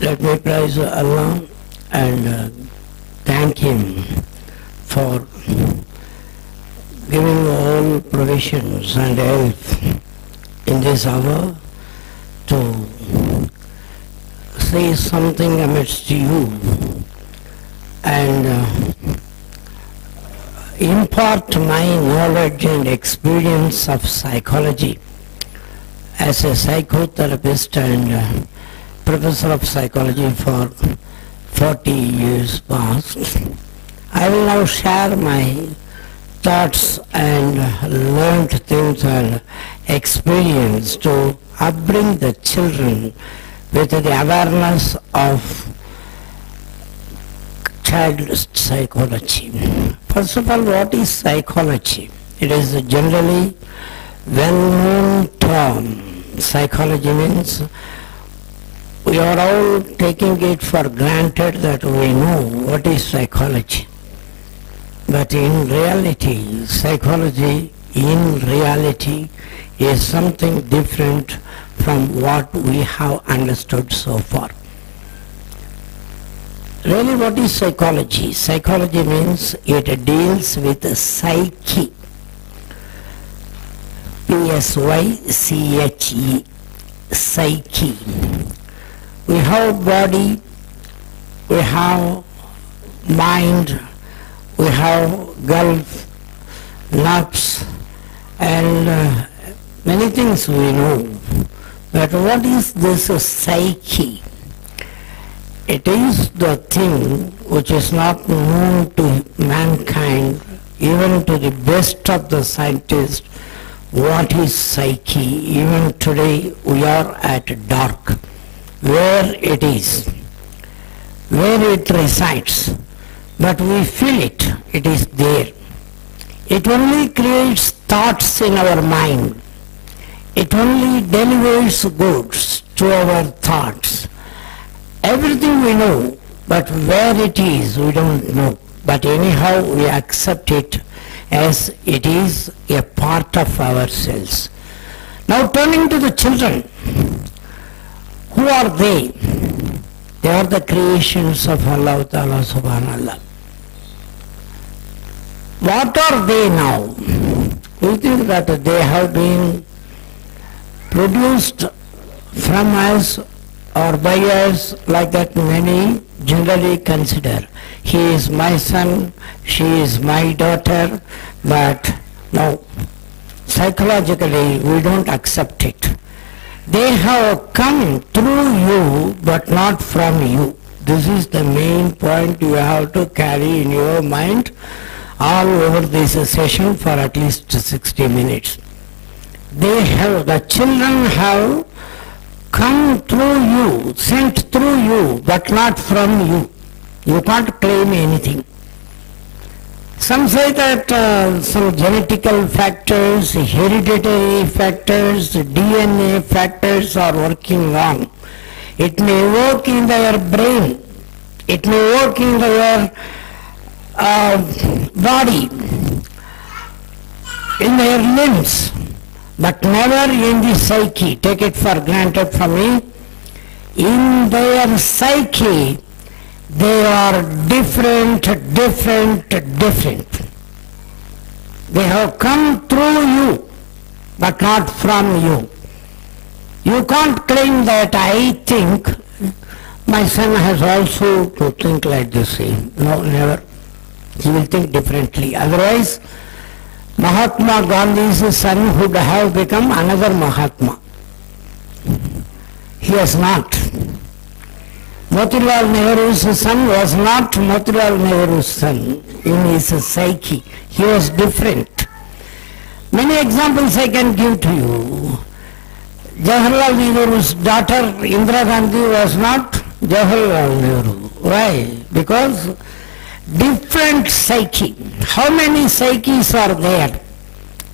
Let me praise Allah and thank Him for giving all provisions and help in this hour to say something amidst you and impart my knowledge and experience of psychology as a psychotherapist and professor of psychology for 40 years past. I will now share my thoughts and learned things and experience to upbring the children with the awareness of child psychology. First of all, what is psychology? It is a generally well-known term. Psychology means we are all taking it for granted that we know what is psychology. But in reality, psychology in reality is something different from what we have understood so far. Really, what is psychology? Psychology means it deals with the psyche. P-S-Y-C-H-E, psyche. We have body, we have mind, we have gulf, nerves, and many things we know. But what is this psyche? It is the thing which is not known to mankind, even to the best of the scientists. What is psyche? Even today we are at dark. Where it is, where it resides, but we feel it, it is there. It only creates thoughts in our mind. It only delivers goods to our thoughts. Everything we know, but where it is, we don't know. But anyhow, we accept it as it is a part of ourselves. Now turning to the children, who are they? They are the creations of Allah Ta'ala Subhanallah. What are they now? We think that they have been produced from us or by us, like that many generally consider. He is my son, she is my daughter, but no, psychologically we don't accept it. They have come through you, but not from you. This is the main point you have to carry in your mind all over this session for at least 60 minutes. The children have come through you, sent through you, but not from you. You can't claim anything. Some say that some genetical factors, hereditary factors, DNA factors are working on. It may work in their brain, it may work in their body, in their limbs, but never in the psyche. Take it for granted from me. In their psyche, they are different. They have come through you, but not from you. You can't claim that I think my son has also to think like this. No, never. He will think differently. Otherwise, Mahatma Gandhi's son would have become another Mahatma. He has not. Motilal Nehru's son was not Motilal Nehru's son in his psyche. He was different. Many examples I can give to you. Jawaharlal Nehru's daughter Indira Gandhi was not Jawaharlal Nehru. Why? Because different psyche. How many psyches are there?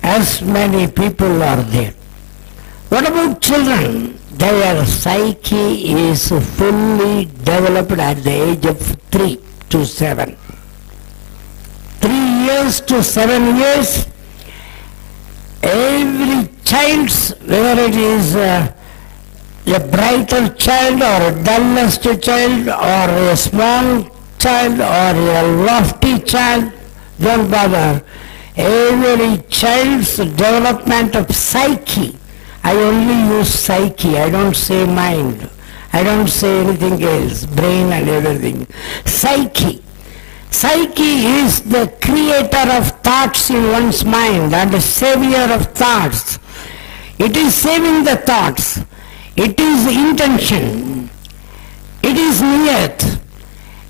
As many people are there. What about children? Their psyche is fully developed at the age of 3 to 7. 3 years to 7 years, every child's, whether it is a brighter child or a dullest child or a small child or a lofty child, don't bother. Every child's development of psyche, I only use psyche, I don't say mind, I don't say anything else, brain and everything. Psyche. Psyche is the creator of thoughts in one's mind and the savior of thoughts. It is saving the thoughts. It is intention. It is niyat.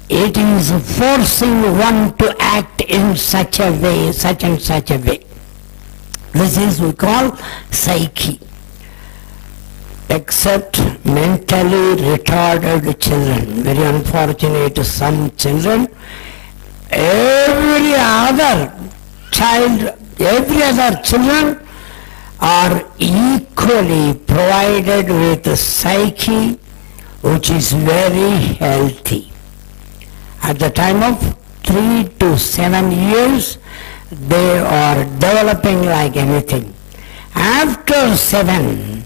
It is forcing one to act in such a way, such and such a way. This is we call psyche. Except mentally retarded children. Very unfortunate, some children. Every other child, every other children are equally provided with a psyche which is very healthy. At the time of 3 to 7 years, they are developing like anything. After 7,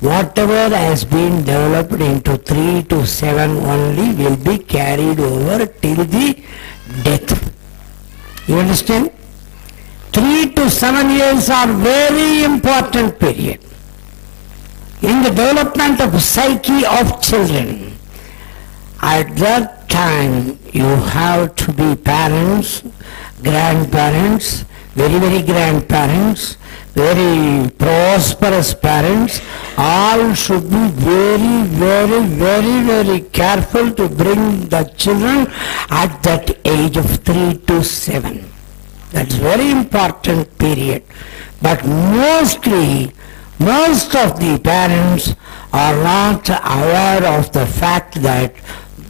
whatever has been developed into 3 to 7 only will be carried over till the death. You understand? 3 to 7 years are very important period in the development of psyche of children. At that time you have to be parents, grandparents, very grandparents, very prosperous parents. All should be very careful to bring the children at that age of 3 to 7. That's very important period. But most of the parents are not aware of the fact that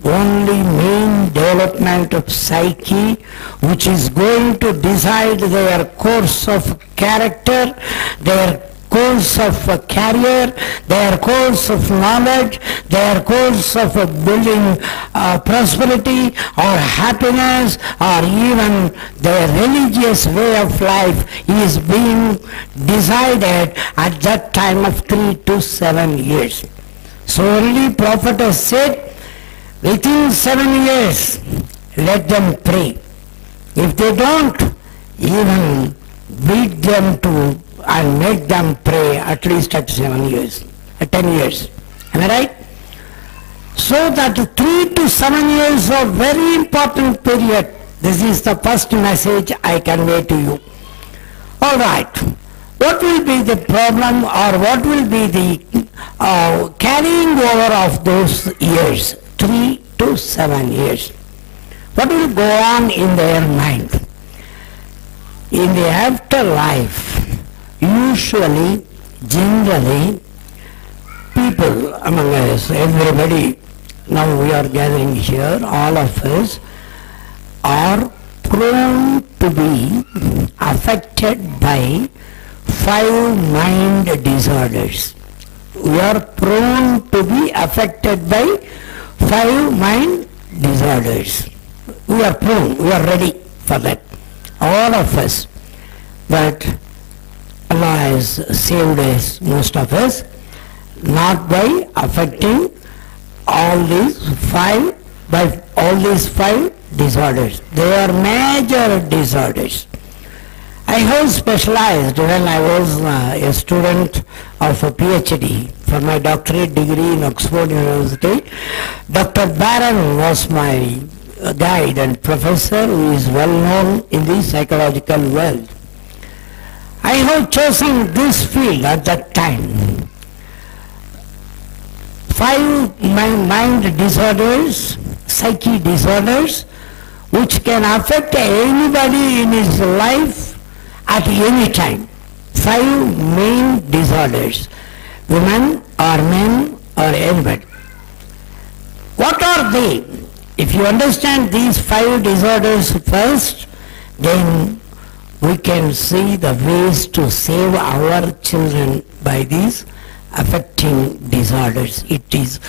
only main development of psyche, which is going to decide their course of character, their course of career, their course of knowledge, their course of building prosperity or happiness or even their religious way of life is being decided at that time of 3 to 7 years. So only Prophet has said, within 7 years, let them pray. If they don't, even beat them to and make them pray at least at 7 years, at 10 years. Am I right? So that 3 to 7 years are very important period. This is the first message I convey to you. All right. What will be the problem or what will be the carrying over of those years? 3 to 7 years. What will go on in their mind? In the afterlife, usually, generally, people among us, everybody, now we are gathering here, all of us are prone to be affected by 5 mind disorders. We are prone to be affected by 5 mind disorders. We are prone, we are ready for that. All of us. But Allah has saved us, most of us, not by affecting all these 5 disorders. They are major disorders. I have specialized when I was a student of a PhD for my doctorate degree in Oxford University. Dr. Barron was my guide and professor who is well known in the psychological world. I have chosen this field at that time. 5 mind disorders, psyche disorders, which can affect anybody in his life at any time. 5 main disorders, women or men or anybody. What are they? If you understand these 5 disorders first, then we can see the ways to save our children by these affecting disorders. It is,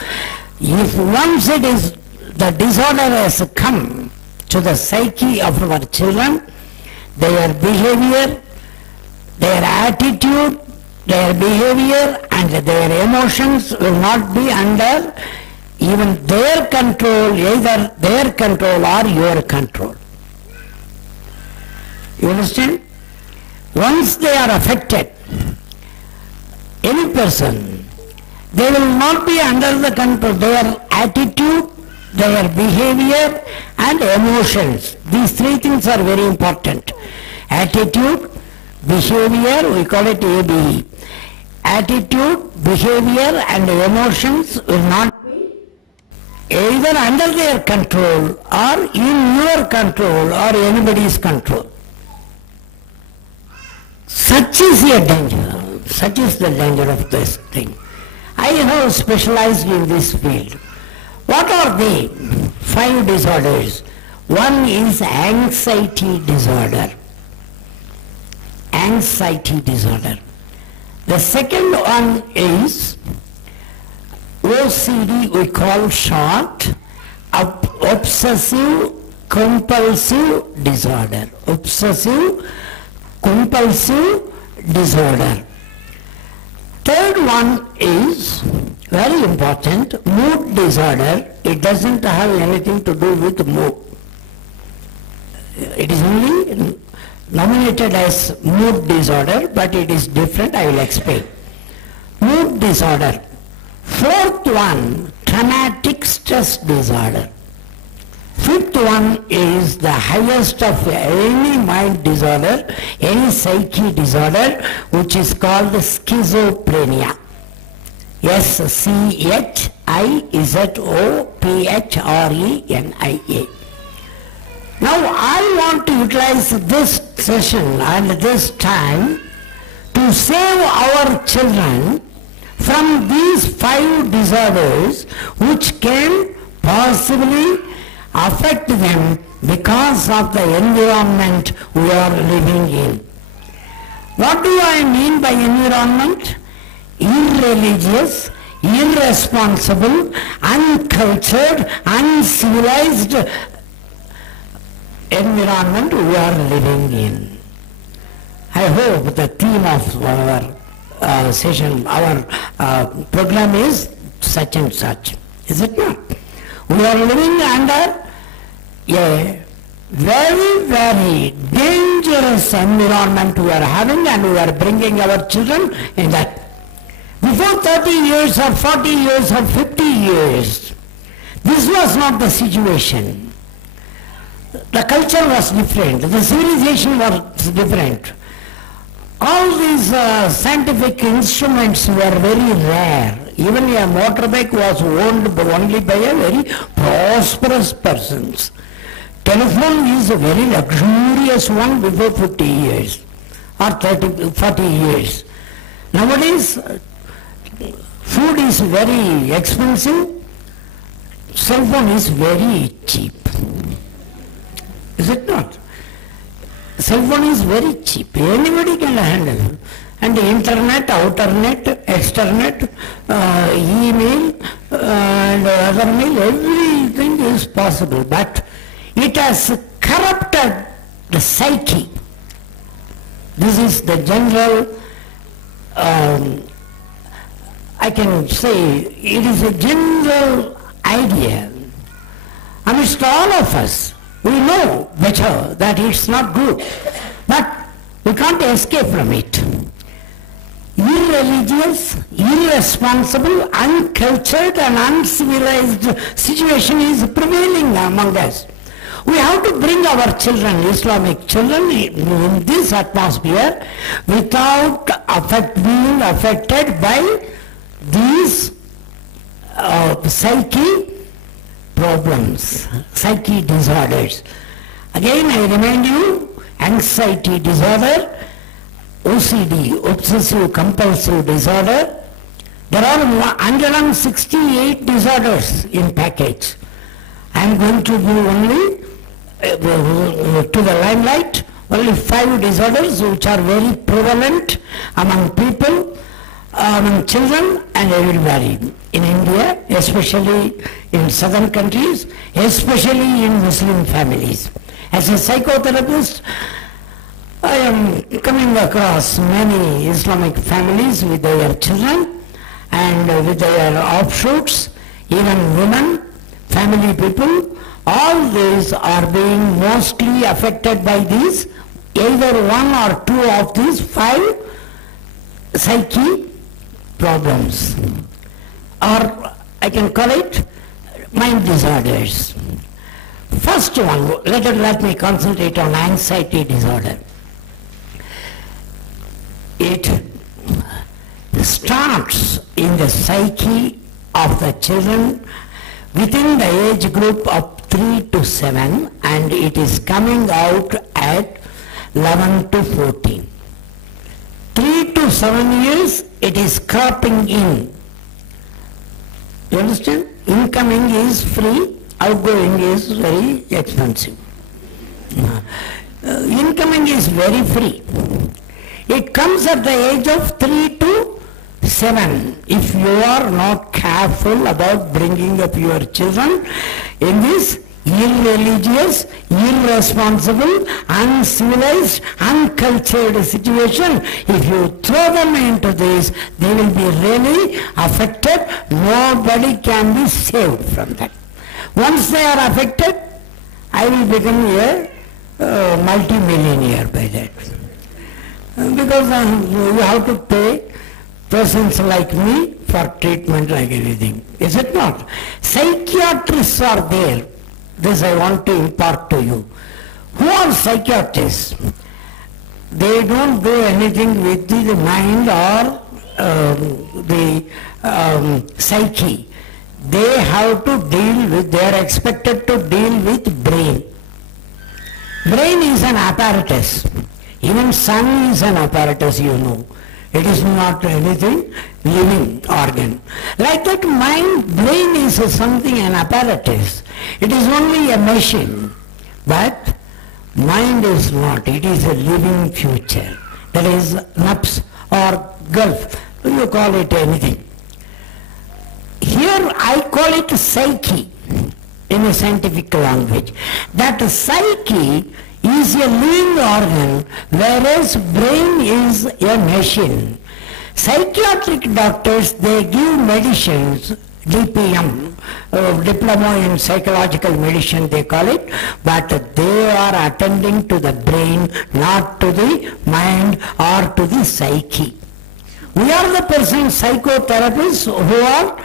if once it is, the disorder has come to the psyche of our children, their behavior, their attitude, their behavior and their emotions will not be under even their control, either their control or your control. You understand? Once they are affected, any person, they will not be under the control. Their attitude, their behavior and emotions. These three things are very important. Attitude, behavior, we call it ABE. Attitude, behavior and emotions will not be either under their control or in your control or anybody's control. Such is the danger. Such is the danger of this thing. I have specialized in this field. What are they? 5 disorders. One is anxiety disorder. Anxiety disorder. The second one is OCD, we call short, obsessive compulsive disorder. Obsessive compulsive disorder. Third one is very important, mood disorder. It doesn't have anything to do with mood. It is only nominated as mood disorder, but it is different. I will explain. Mood disorder. Fourth one, traumatic stress disorder. Fifth one is the highest of any mind disorder, any psyche disorder, which is called schizophrenia. schizophrenia. Now I want to utilize this session and this time to save our children from these 5 disorders which can possibly affect them because of the environment we are living in. What do I mean by environment? Irreligious, irresponsible, uncultured, uncivilized environment we are living in. I hope the theme of our session, our program is such and such. Is it not? We are living under a very, very dangerous environment we are having, and we are bringing our children in that. Before 30 years or 40 years or 50 years, this was not the situation. The culture was different, the civilization was different. All these scientific instruments were very rare. Even a motorbike was owned only by a very prosperous persons. Telephone is a very luxurious one before 50 years or 30, 40 years. Nowadays, food is very expensive, cell phone is very cheap. Is it not? Cell phone is very cheap. Anybody can handle. And the internet, outernet, externet, email and other mail, everything is possible. But it has corrupted the psyche. This is the general, I can say, it is a general idea. Amidst all of us, we know better that it's not good, but we can't escape from it. Irreligious, irresponsible, uncultured and uncivilized situation is prevailing among us. We have to bring our children, Islamic children, in this atmosphere without being affected by these psyche problems, psyche disorders. Again I remind you, anxiety disorder, OCD, obsessive compulsive disorder. There are 168 disorders in package. I am going to give only to the limelight only 5 disorders which are very prevalent among people, among children and everybody. In India, especially in southern countries, especially in Muslim families. As a psychotherapist, I am coming across many Islamic families with their children and with their offshoots, even women, family people. All these are being mostly affected by these, either one or two of these 5 psyche problems, or I can call it mind disorders. First one, let me concentrate on anxiety disorder. It starts in the psyche of the children within the age group of 3 to 7, and it is coming out at 11 to 14. 3 to 7 years, it is cropping in. You understand? Incoming is free, outgoing is very expensive. Incoming is very free. It comes at the age of 3 to 7. If you are not careful about bringing up your children in this irreligious, irresponsible, uncivilized, uncultured situation, if you throw them into this, they will be really affected. Nobody can be saved from that. Once they are affected, I will become a multi-millionaire by that. Because you have to pay persons like me for treatment like anything. Is it not? Psychiatrists are there. This I want to impart to you. Who are psychiatrists? They don't do anything with the mind or the psyche. They have to deal with, they are expected to deal with brain. Brain is an apparatus. Even sun is an apparatus, you know. It is not anything living organ. Like that mind, brain is something, an apparatus. It is only a machine. But mind is not. It is a living future. That is nafs or gulf. You call it anything. Here I call it psyche in a scientific language. That psyche is a living organ, whereas brain is a machine. Psychiatric doctors, they give medicines, DPM, diploma in psychological medicine they call it, but they are attending to the brain, not to the mind or to the psyche. We are the person psychotherapists who are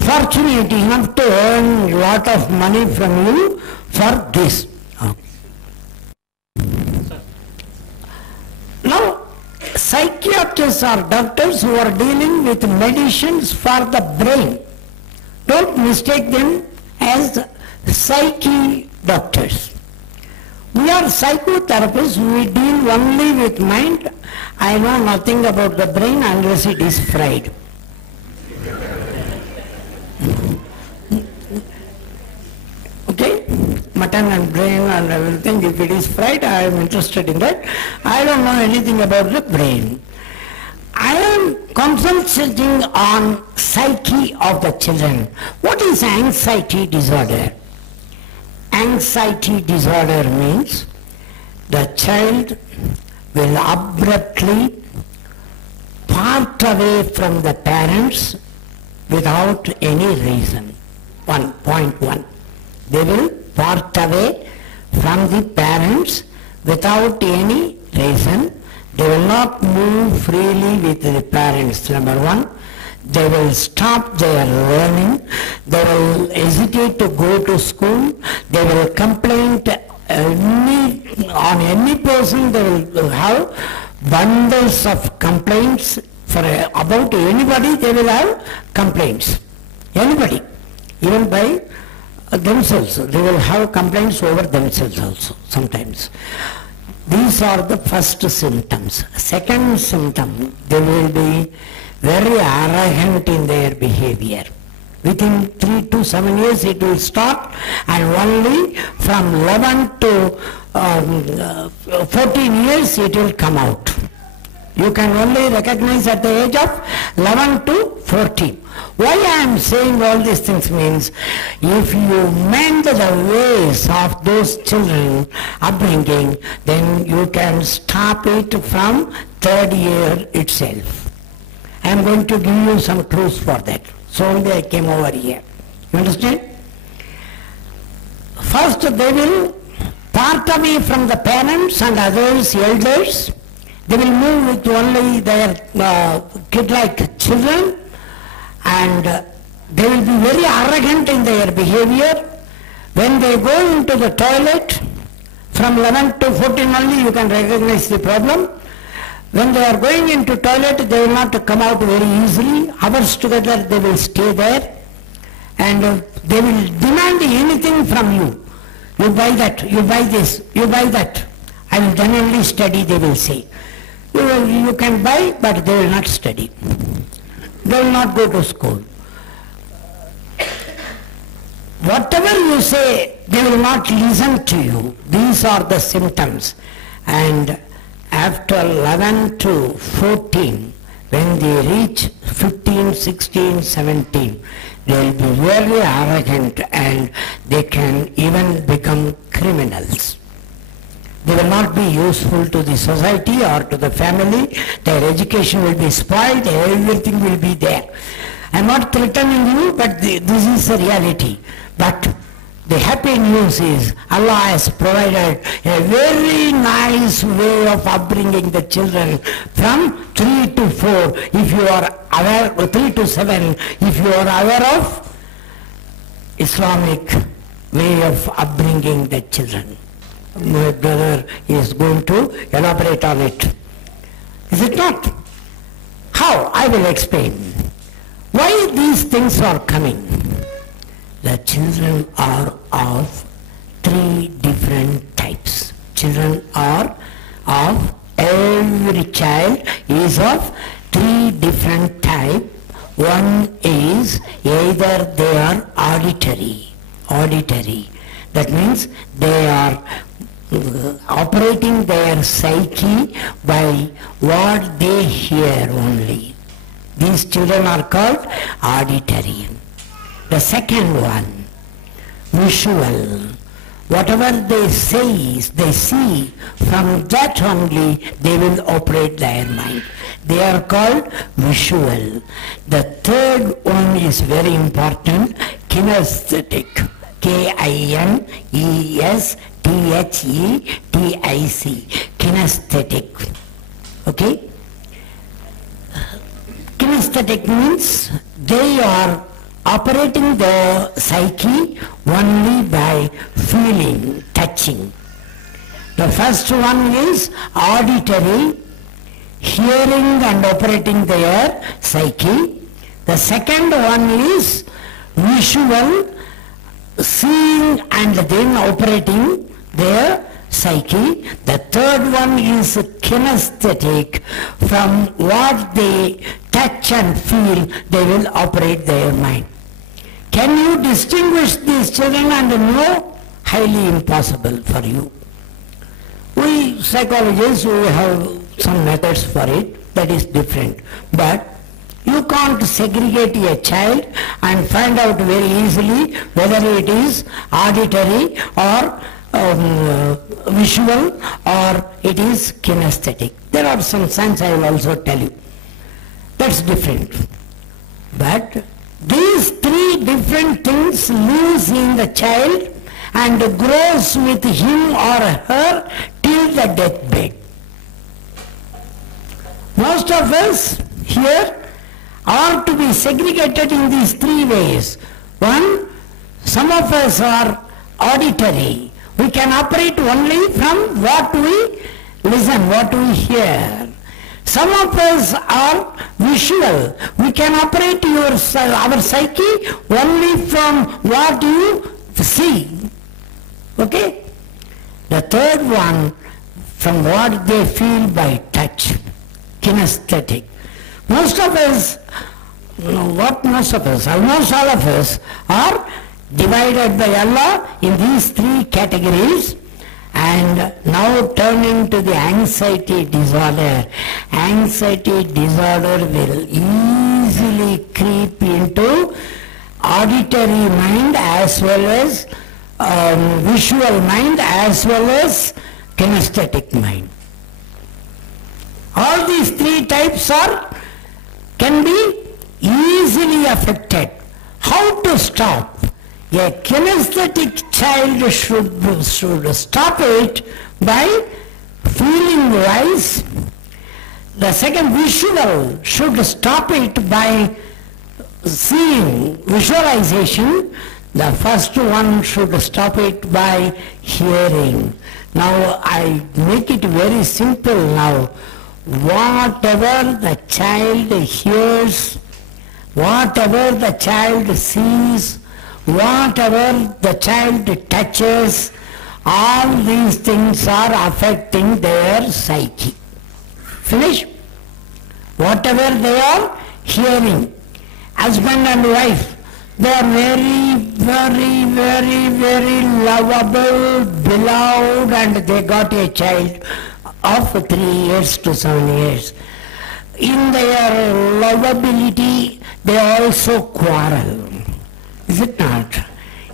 fortunate enough to earn a lot of money from you for this. Now, psychiatrists are doctors who are dealing with medicines for the brain. Don't mistake them as psyche doctors. We are psychotherapists, we deal only with mind. I know nothing about the brain unless it is fried. Okay? Mutton and brain and everything, if it is fried, I am interested in that. I don't know anything about the brain. I am concentrating on psyche of the children. What is anxiety disorder? Anxiety disorder means the child will abruptly part away from the parents without any reason. 1.1. They will part away from the parents without any reason. They will not move freely with the parents, number one. They will stop their learning. They will hesitate to go to school. They will complain on any person. They will have bundles of complaints for about anybody. They will have complaints. Anybody, even by themselves. They will have complaints over themselves also sometimes. These are the first symptoms. Second symptom, they will be very arrogant in their behavior. Within 3 to 7 years it will start, and only from 11 to 14 years it will come out. You can only recognize at the age of 11 to 14. Why I am saying all these things means, if you mend the ways of those children upbringing, then you can stop it from third year itself. I am going to give you some clues for that. So only I came over here. You understand? First they will part away from the parents and others, elders. They will move with only their kid-like children, and they will be very arrogant in their behavior. When they go into the toilet, from 11 to 14 only you can recognize the problem. When they are going into toilet, they will not come out very easily. Hours together they will stay there, and they will demand anything from you. You buy that, you buy this, you buy that. I will then only study, they will say. You can buy, but they will not study. They will not go to school. Whatever you say, they will not listen to you. These are the symptoms. And after 11 to 14, when they reach 15, 16, 17, they will be very arrogant and they can even become criminals. They will not be useful to the society or to the family. Their education will be spoiled, everything will be there. I am not threatening you, but this is the reality. But the happy news is Allah has provided a very nice way of upbringing the children from 3 to 4, if you are aware, or 3 to 7, if you are aware of Islamic way of upbringing the children. My brother is going to elaborate on it. Is it not? How? I will explain. Why these things are coming? The children are of 3 different types. Children are of, every child is of 3 different types. One is either they are auditory. That means they are operating their psyche by what they hear only. These children are called auditory. The second one, visual. Whatever they say, they see, from that only they will operate their mind. They are called visual. The third one is very important, kinesthetic. Kinesthetic. Kinesthetic. Okay? Kinesthetic means they are operating the psyche only by feeling, touching. The first one is auditory, hearing and operating their psyche. The second one is visual, seeing and then operating their psyche. The third one is kinesthetic. From what they touch and feel, they will operate their mind. Can you distinguish these children and know? Highly impossible for you. We psychologists, we have some methods for it, that is different. But you can't segregate a child and find out very easily whether it is auditory or visual or it is kinesthetic. There are some signs I will also tell you. That's different. But these 3 different things lives in the child and grows with him or her till the deathbed. Most of us here are to be segregated in these 3 ways. One, some of us are auditory. We can operate only from what we listen, what we hear. Some of us are visual. We can operate our psyche only from what you see. Okay? The third one, from what they feel by touch, kinesthetic. Most of us, almost all of us are divided by Allah in these 3 categories, And now turning to the anxiety disorder. Anxiety disorder will easily creep into auditory mind as well as visual mind as well as kinesthetic mind. All these three types can be easily affected. How to stop? A kinesthetic child should stop it by feeling wise. The second, visual, should stop it by seeing, visualization. The first one should stop it by hearing. Now I make it very simple now. Whatever the child hears, whatever the child sees, whatever the child touches, all these things are affecting their psyche. Finish? Whatever they are hearing, husband and wife, they are very, very, very, very lovable, beloved, and they got a child of 3 years to 7 years. In their lovability, they also quarrel. Is it not?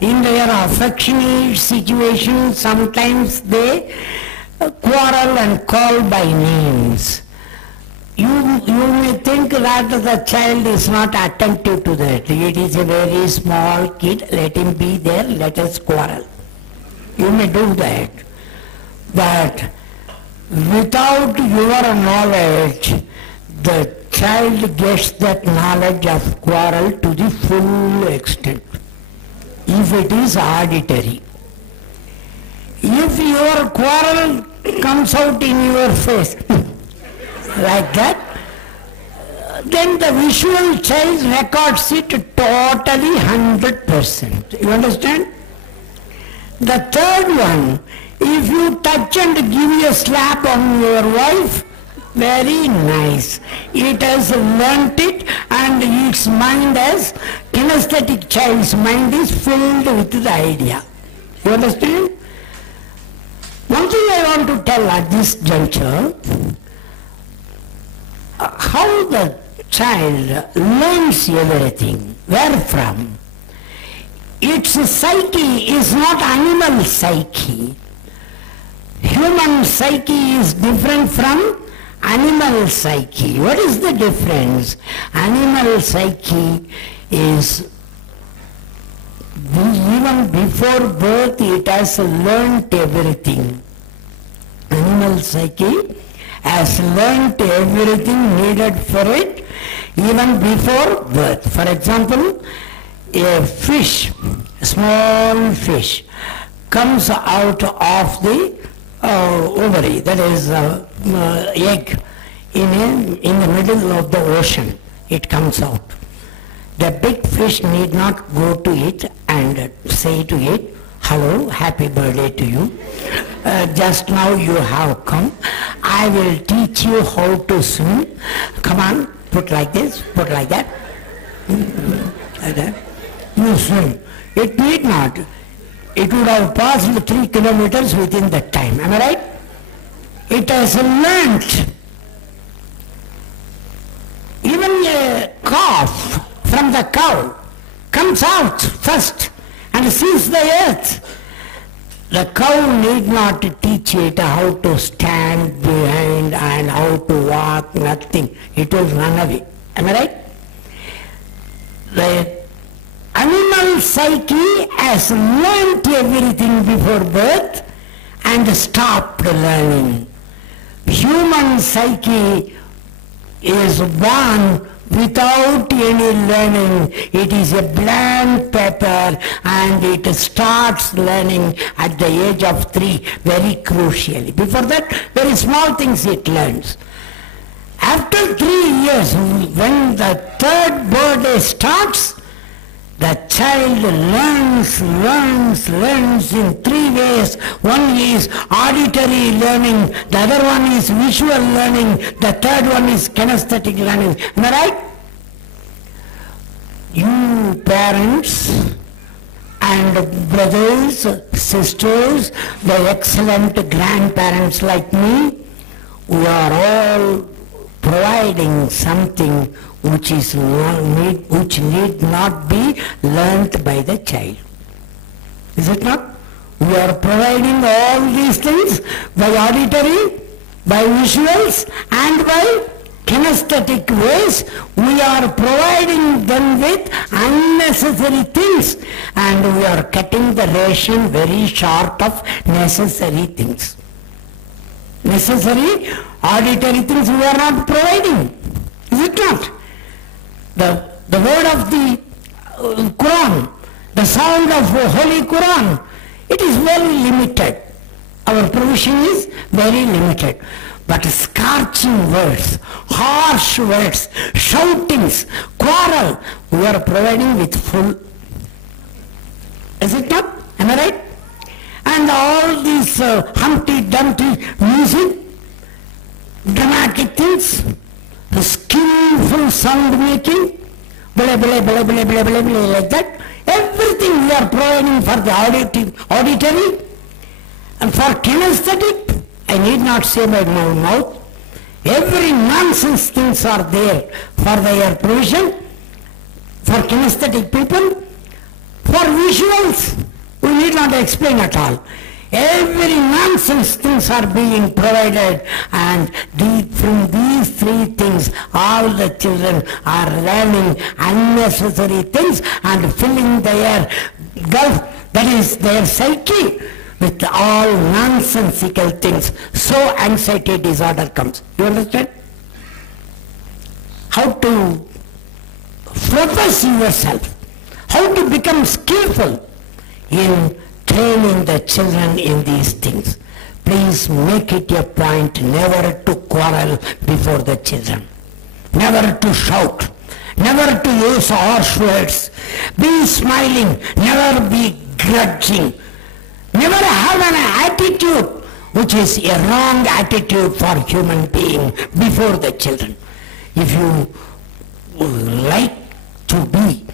In their affectionate situation, sometimes they quarrel and call by names. You may think that the child is not attentive to that. It is a very small kid, let him be there, let us quarrel. You may do that. But without your knowledge, the child gets that knowledge of quarrel to the full extent, if it is auditory. If your quarrel comes out in your face, like that, then the visual child records it totally 100%. You understand? The third one, if you touch and give a slap on your wife, very nice. It has learnt it, and its mind as kinesthetic child's mind is filled with the idea. You understand? One thing I want to tell at this juncture, how the child learns everything. Where from? Its psyche is not animal psyche. Human psyche is different from animal psyche. What is the difference? Animal psyche is, even before birth it has learnt everything. Animal psyche has learnt everything needed for it even before birth. For example, a fish, a small fish, comes out of the ovary, that is egg, in the middle of the ocean. It comes out. The big fish need not go to it and say to it, "Hello, happy birthday to you. Just now you have come. I will teach you how to swim. Come on, put like this, put like that. Like that. You swim." It need not. It would have passed 3 kilometers within that time. Am I right? It has learnt. Even a calf from the cow comes out first and sees the earth. The cow need not teach it how to stand behind and how to walk, nothing. It will run away. Am I right? The animal psyche has learnt everything before birth and stopped learning. Human psyche is born without any learning. It is a blank paper and it starts learning at the age of 3, very crucially. Before that, very small things it learns. After 3 years, when the third birthday starts, the child learns in 3 ways. One is auditory learning, the other one is visual learning, the third one is kinesthetic learning. Am I right? You parents and brothers, sisters, the excellent grandparents like me, we are all providing something which need not be learnt by the child. Is it not? We are providing all these things by auditory, by visuals, and by kinesthetic ways. We are providing them with unnecessary things, and we are cutting the ration very short of necessary things. Necessary auditory things we are not providing. Is it not? The word of the Quran, the sound of Holy Quran, it is very limited. Our provision is very limited. But scorching words, harsh words, shoutings, quarrel, we are providing with full. Is it not? Am I right? And all these Humpty Dumpty music, dramatic things, the skillful sound making, blah, blah, blah, blah, blah, blah, blah, like that. Everything we are providing for the auditory, and for kinesthetic, I need not say by my mouth. Every nonsense things are there for their provision, for kinesthetic people. For visuals, we need not explain at all. Every nonsense things are being provided, and from these three things, all the children are learning unnecessary things and filling their gulf, that is their psyche, with all nonsensical things. So anxiety disorder comes. You understand? How to profess yourself, how to become skillful in training the children in these things. Please make it a point never to quarrel before the children, never to shout, never to use harsh words. Be smiling, never be grudging. Never have an attitude which is a wrong attitude for human being before the children. If you like to be,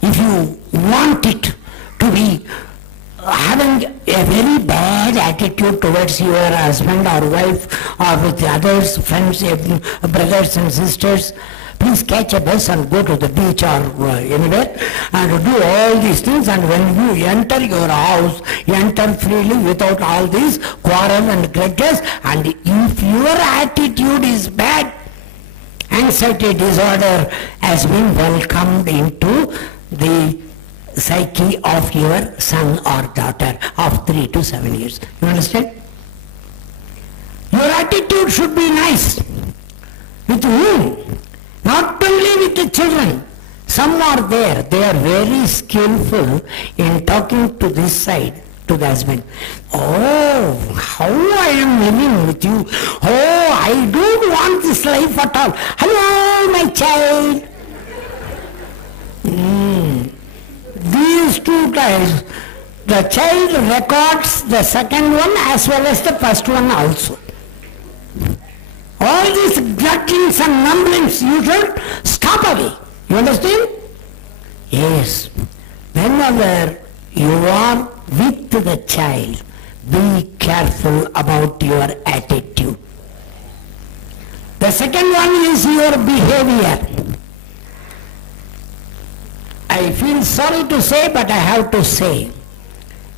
if you want it to be having a very bad attitude towards your husband or wife or with others, friends, brothers and sisters, please catch a bus and go to the beach or anywhere and do all these things, and when you enter your house, you enter freely without all these quarrel and grudges. And if your attitude is bad, anxiety disorder has been welcomed into the psyche of your son or daughter of 3 to 7 years. You understand? Your attitude should be nice. With whom? Not only with the children. Some are there, they are very skillful in talking to this side, to the husband. Oh, how I am living with you. Oh, I don't want this life at all. Hello, my child. These two times, the child records the second one as well as the first one also. All these gluttons and mumblings you should stop away. You understand? Yes. Whenever you are with the child, be careful about your attitude. The second one is your behavior. I feel sorry to say, but I have to say,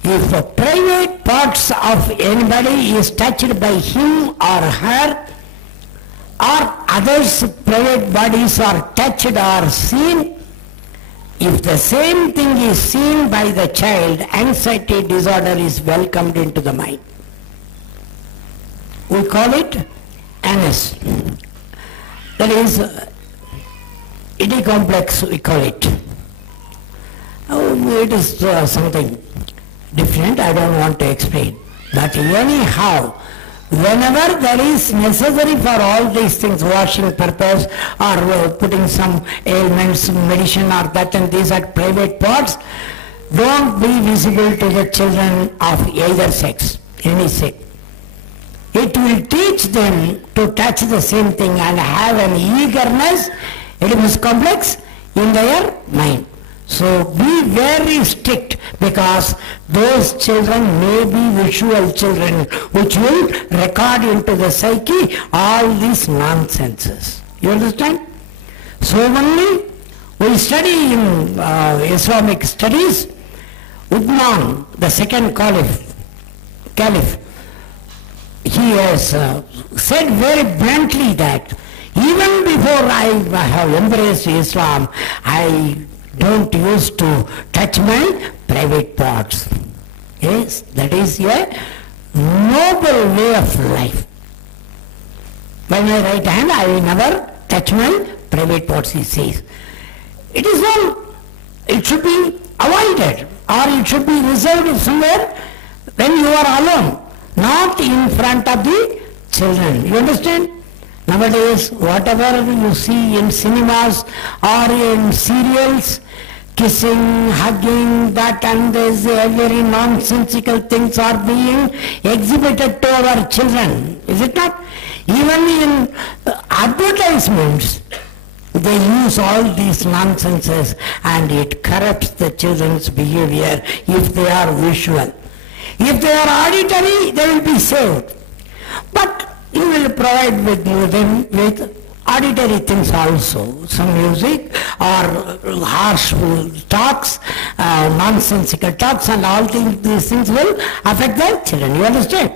if the private parts of anybody is touched by him or her, or others' private bodies are touched or seen, if the same thing is seen by the child, anxiety disorder is welcomed into the mind. We call it ANS. That is, id complex we call it. Oh, it is something different, I don't want to explain. But anyhow, whenever there is necessary for all these things, washing purpose or putting some ailments, medicine or that and these at private parts, don't be visible to the children of either sex, any sex. It will teach them to touch the same thing and have an eagerness, Oedipus complex, in their mind. So be very strict, because those children may be visual children which will record into the psyche all these nonsenses. You understand? So only we study in Islamic Studies, Uthman, the second caliph, he has said very bluntly that even before I have embraced Islam, I don't used to touch my private parts. Yes, that is a noble way of life. By my right hand, I will never touch my private parts, he says. It is all, it should be avoided, or it should be reserved somewhere when you are alone, not in front of the children. You understand? Nowadays, whatever you see in cinemas or in serials, kissing, hugging, that and this, very nonsensical things are being exhibited to our children, is it not? Even in advertisements, they use all these nonsenses, and it corrupts the children's behavior if they are visual. If they are auditory, they will be saved. But you will provide with them with auditory things also, some music or harsh talks, nonsensical talks, and all these things will affect the children. You understand?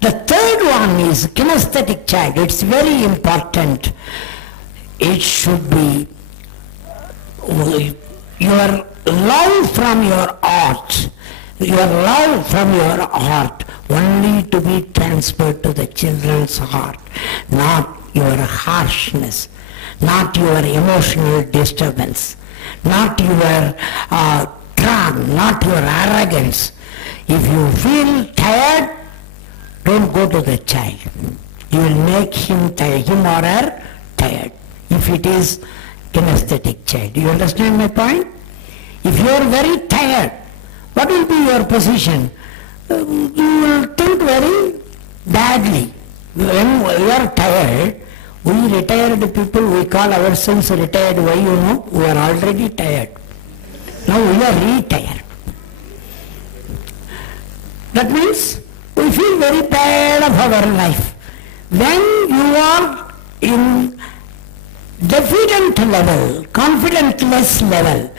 The third one is kinesthetic child. It's very important. It should be your love from your art, only to be transferred to the children's heart, not your harshness, not your emotional disturbance, not your tran, not your arrogance. If you feel tired, don't go to the child. You will make him tired, him or her tired, if it is kinesthetic child. You understand my point? If you are very tired, what will be your position? You will think very badly. When you are tired, we retired people, we call ourselves retired. Why, you know? We are already tired. Now we are retired. That means we feel very tired of our life. When you are in diffident level, confidentless level,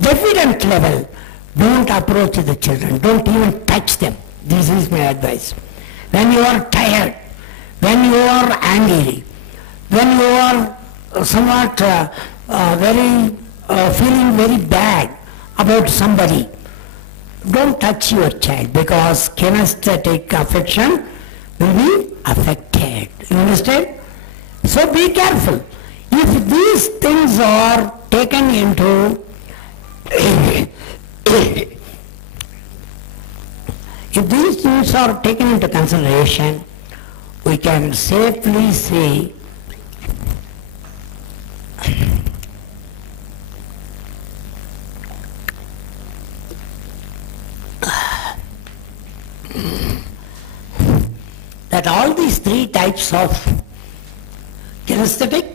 diffident level, don't approach the children. Don't even touch them. This is my advice. When you are tired, when you are angry, when you are somewhat feeling very bad about somebody, don't touch your child, because kinesthetic affection will be affected. You understand? So be careful. If these things are taken into consideration, we can safely say that all these three types of kinesthetic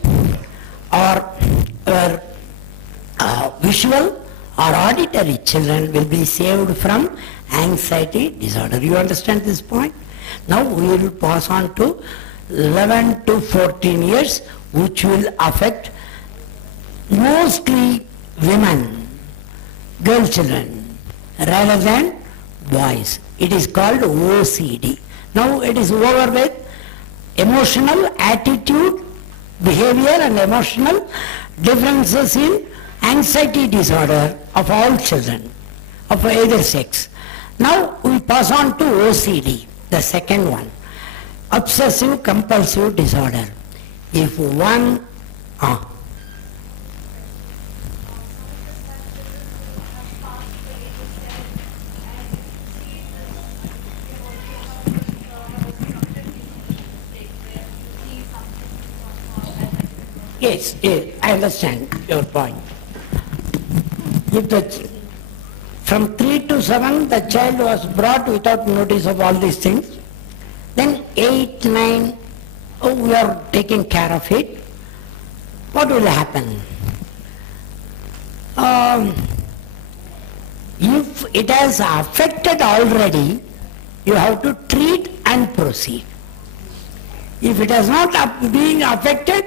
or visual or auditory children will be saved from anxiety disorder. You understand this point? Now we will pass on to 11 to 14 years, which will affect mostly women, girl children, rather than boys. It is called OCD. Now it is over with emotional attitude, behavior and emotional differences in anxiety disorder of all children of either sex. Now we pass on to OCD, the second one, obsessive compulsive disorder. If one Yes, I understand your point. If from 3 to 7 the child was brought without notice of all these things, then 8, 9, we are taking care of it, what will happen? If it has affected already, you have to treat and proceed. If it has not been affected,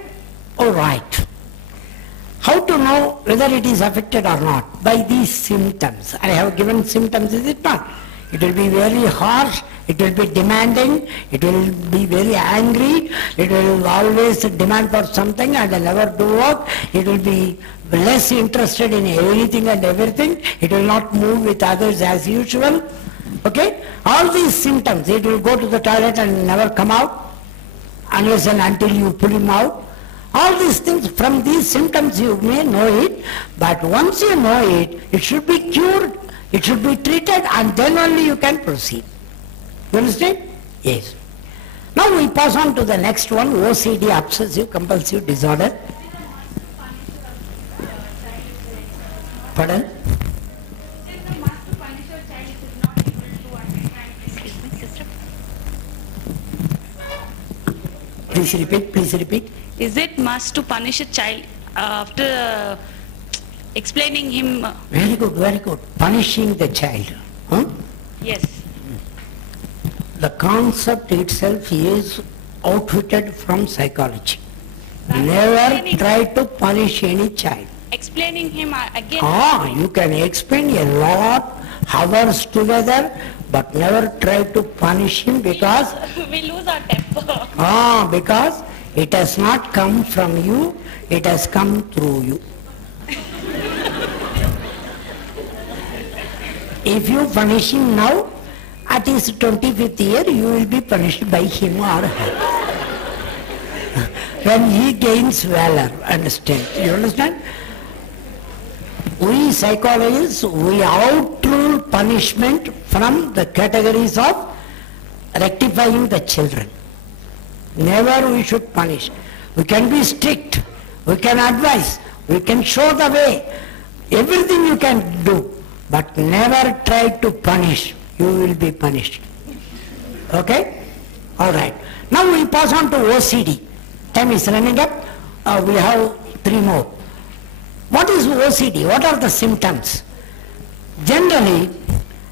all right. How to know whether it is affected or not? By these symptoms. I have given symptoms, is it not? It will be very harsh, it will be demanding, it will be very angry, it will always demand for something and never do work, it will be less interested in anything and everything, it will not move with others as usual. Okay? All these symptoms, it will go to the toilet and never come out unless and until you pull him out. All these things, from these symptoms you may know it, but once you know it, it should be cured, it should be treated, and then only you can proceed. You understand? Yes. Now we pass on to the next one, OCD, obsessive compulsive disorder. Pardon? Please repeat. Is it must to punish a child after explaining him? Very good. Punishing the child. Huh? Yes. The concept itself is outfitted from psychology. Never try to punish any child. Explaining him again. You can explain a lot, hours together, but never try to punish him because we lose our temper. Because it has not come from you, it has come through you. If you punish him now, at his 25th year, you will be punished by him or her. When he gains valor and strength. You understand? We psychologists, we outrule punishment from the categories of rectifying the children. Never we should punish. We can be strict, we can advise, we can show the way, everything you can do, but never try to punish. You will be punished. Okay? Alright. Now we pass on to OCD. Time is running up. We have 3 more. What is OCD? What are the symptoms? Generally,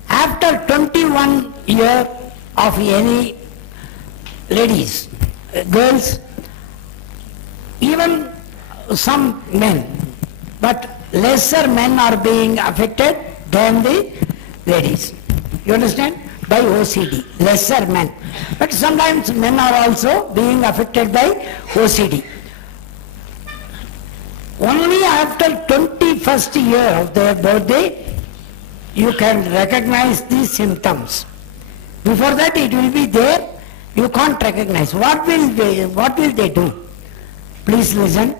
after 21 years of any ladies, girls, even some men, but lesser men are being affected than the ladies. You understand? By OCD, lesser men. But sometimes men are also being affected by OCD. Only after 21st year of their birthday, you can recognize these symptoms. Before that it will be there, you can't recognize. What will they do? Please listen.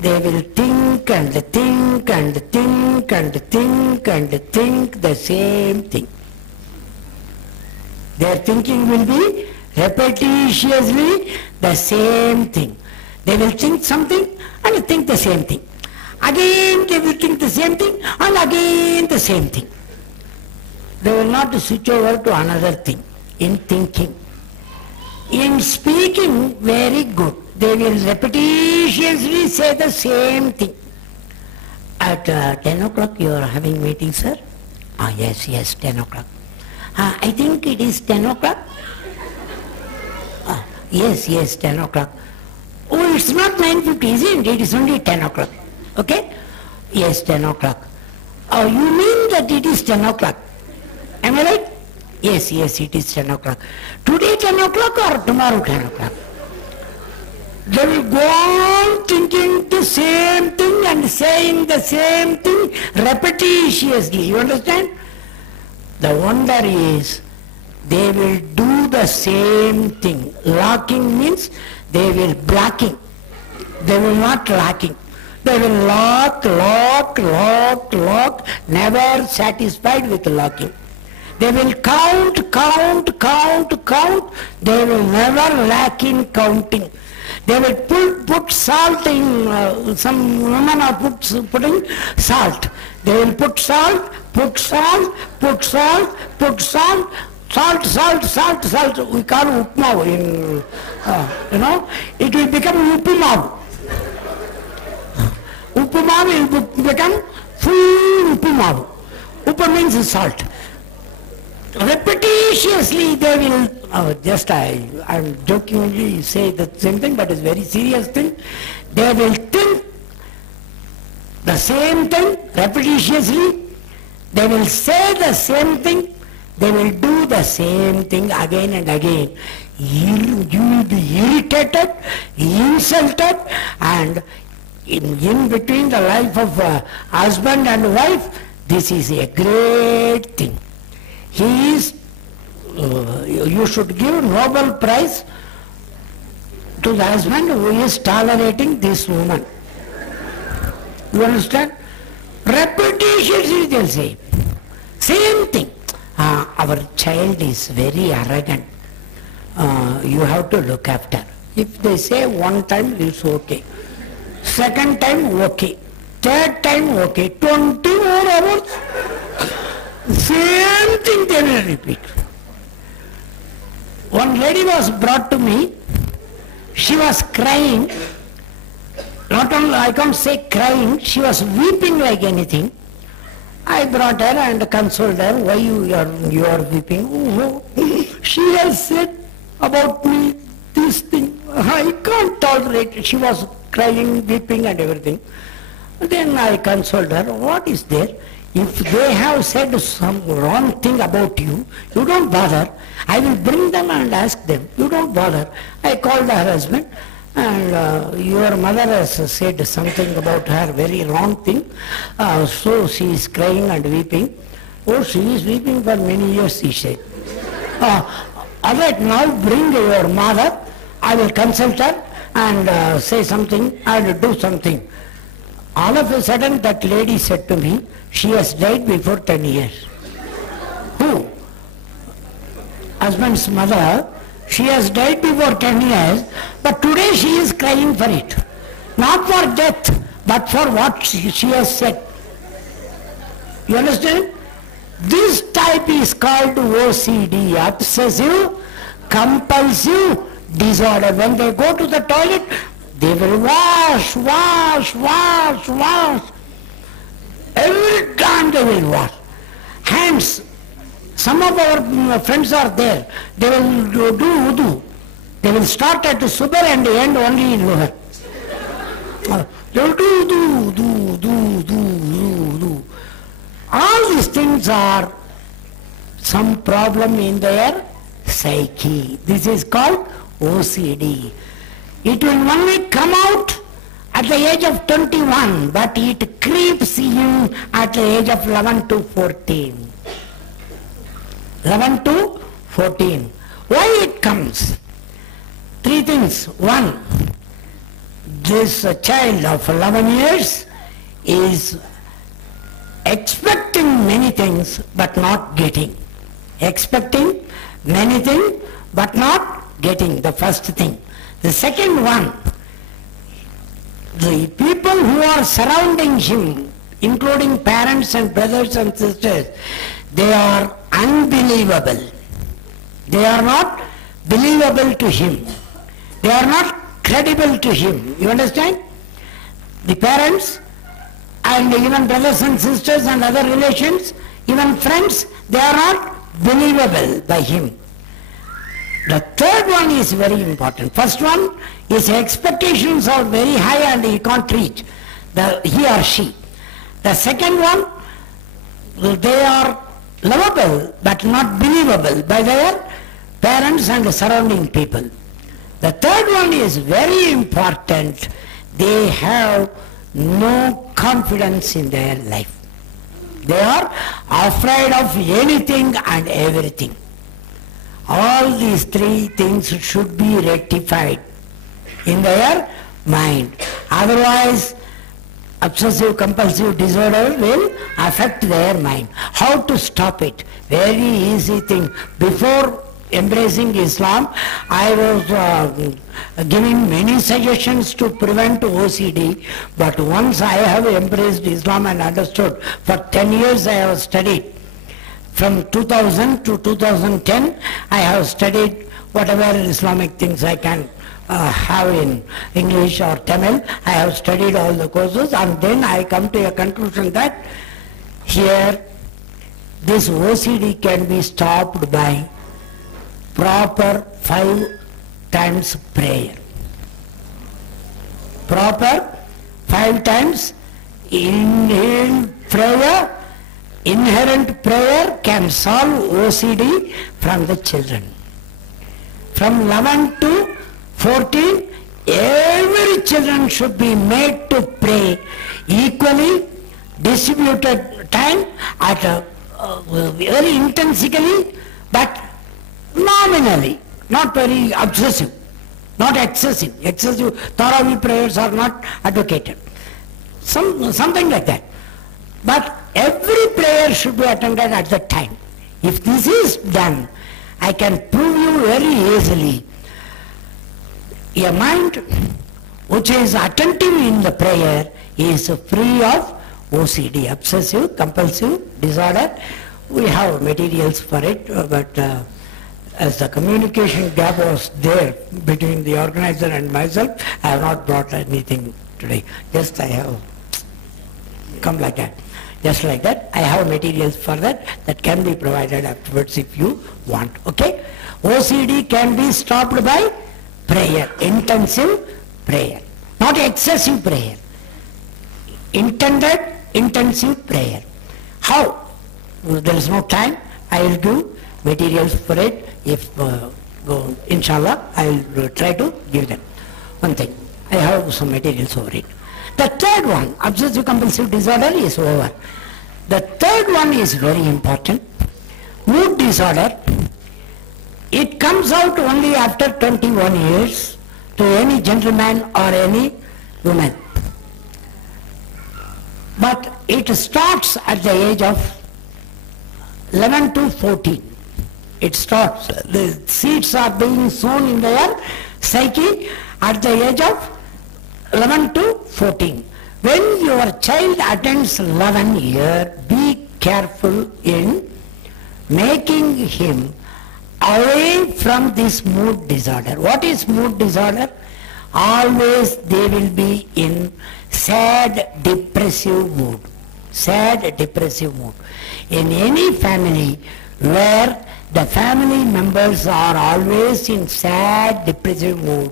They will think and think and think and think and think the same thing. Their thinking will be repetitiously the same thing. They will think something and think the same thing. Again they will think the same thing and again the same thing. They will not switch over to another thing in thinking. In speaking, very good. They will repetitiously say the same thing. At 10 o'clock you are having meeting, sir? Yes, 10 o'clock. I think it is 10 o'clock. Yes, 10 o'clock. Oh, it's not 9:50, isn't it? It is only 10 o'clock. Okay? Yes, 10 o'clock. Oh, you mean that it is 10 o'clock? Am I right? Yes, it is 10 o'clock. Today 10 o'clock or tomorrow 10 o'clock? They will go on thinking the same thing and saying the same thing repetitiously. You understand? The wonder is they will do the same thing. Locking means they will blocking. They will not locking. They will lock, never satisfied with locking. They will count. They will never lack in counting. They will put salt in, some women are putting salt. They will put salt. We call upma in, it will become upuma. Upuma will become full upuma. Upa means salt. Repetitiously they will, I'm jokingly say the same thing, but it's very serious thing. They will think the same thing repetitiously. They will say the same thing. They will do the same thing again and again. You will be irritated, insulted, and in between the life of husband and wife, this is a great thing. He is, you should give Nobel Prize to the husband who is tolerating this woman. You understand? Repetitiously they'll say, same thing. Our child is very arrogant. You have to look after. If they say one time, it's okay. Second time, okay. Third time, okay. 24 hours, same thing they will repeat. One lady was brought to me. She was crying. Not only, I can't say crying, she was weeping like anything. I brought her and consoled her. Why you are weeping? Oh, she has said about me this thing. I can't tolerate it. She was crying, weeping and everything. Then I consoled her. What is there? If they have said some wrong thing about you, you don't bother. I will bring them and ask them. You don't bother. I called her husband. And your mother has said something about her, very wrong thing. So she is crying and weeping. Oh, she is weeping for many years, she said. Alright, now bring your mother. I will consult her and say something and do something. All of a sudden that lady said to me, she has died before 10 years. Who? Husband's mother. She has died before 10 years, but today she is crying for it. Not for death, but for what she has said. You understand? This type is called OCD, obsessive compulsive disorder. When they go to the toilet, they will wash. Every time they will wash. Hands. Some of our friends are there. They will do wudu. They will start at Subh and end only in Luhar. They will do. All these things are some problem in their psyche. This is called OCD. It will only come out at the age of 21, but it creeps in at the age of 11 to 14. 11 to 14. Why it comes? Three things. One, this child of 11 years is expecting many things but not getting. Expecting many things but not getting, the first thing. The second one, the people who are surrounding him, including parents and brothers and sisters, they are unbelievable. They are not believable to him. They are not credible to him. You understand? The parents and even brothers and sisters and other relations, even friends, they are not believable by him. The third one is very important. First one, his expectations are very high and he can't reach, he or she. The second one, they are lovable but not believable by their parents and the surrounding people. The third one is very important. They have no confidence in their life. They are afraid of anything and everything. All these three things should be rectified in their mind. Otherwise, obsessive compulsive disorder will affect their mind. How to stop it? Very easy thing. Before embracing Islam, I was giving many suggestions to prevent OCD, but once I have embraced Islam and understood, for 10 years I have studied. From 2000 to 2010, I have studied whatever Islamic things I can have in English or Tamil. I have studied all the courses, and then I come to a conclusion that here this OCD can be stopped by proper 5 times prayer. Proper 5 times inherent prayer can solve OCD from the children. From 11 to 14, every children should be made to pray equally, distributed time at very intensively, but nominally, not very obsessive, not excessive. Excessive Tarawih prayers are not advocated. Something like that. But every prayer should be attended at the time. If this is done, I can prove you very easily, a mind which is attentive in the prayer is free of OCD, obsessive compulsive disorder. We have materials for it, but as the communication gap was there between the organizer and myself, I have not brought anything today. Just I have come like that. Just like that, I have materials for that can be provided afterwards if you want. Okay? OCD can be stopped by prayer, intensive prayer, not excessive prayer. Intended, intensive prayer. How? There is no time. I will give materials for it. If inshallah, I will try to give them. One thing, I have some materials over it. The third one, obsessive compulsive disorder, is over. The third one is very important. Mood disorder. It comes out only after 21 years to any gentleman or any woman. But it starts at the age of 11 to 14. It starts. The seeds are being sown in their psyche at the age of 11 to 14. When your child attains 11 years, be careful in making him away from this mood disorder. What is mood disorder? Always they will be in sad, depressive mood. Sad, depressive mood. In any family where the family members are always in sad, depressive mood,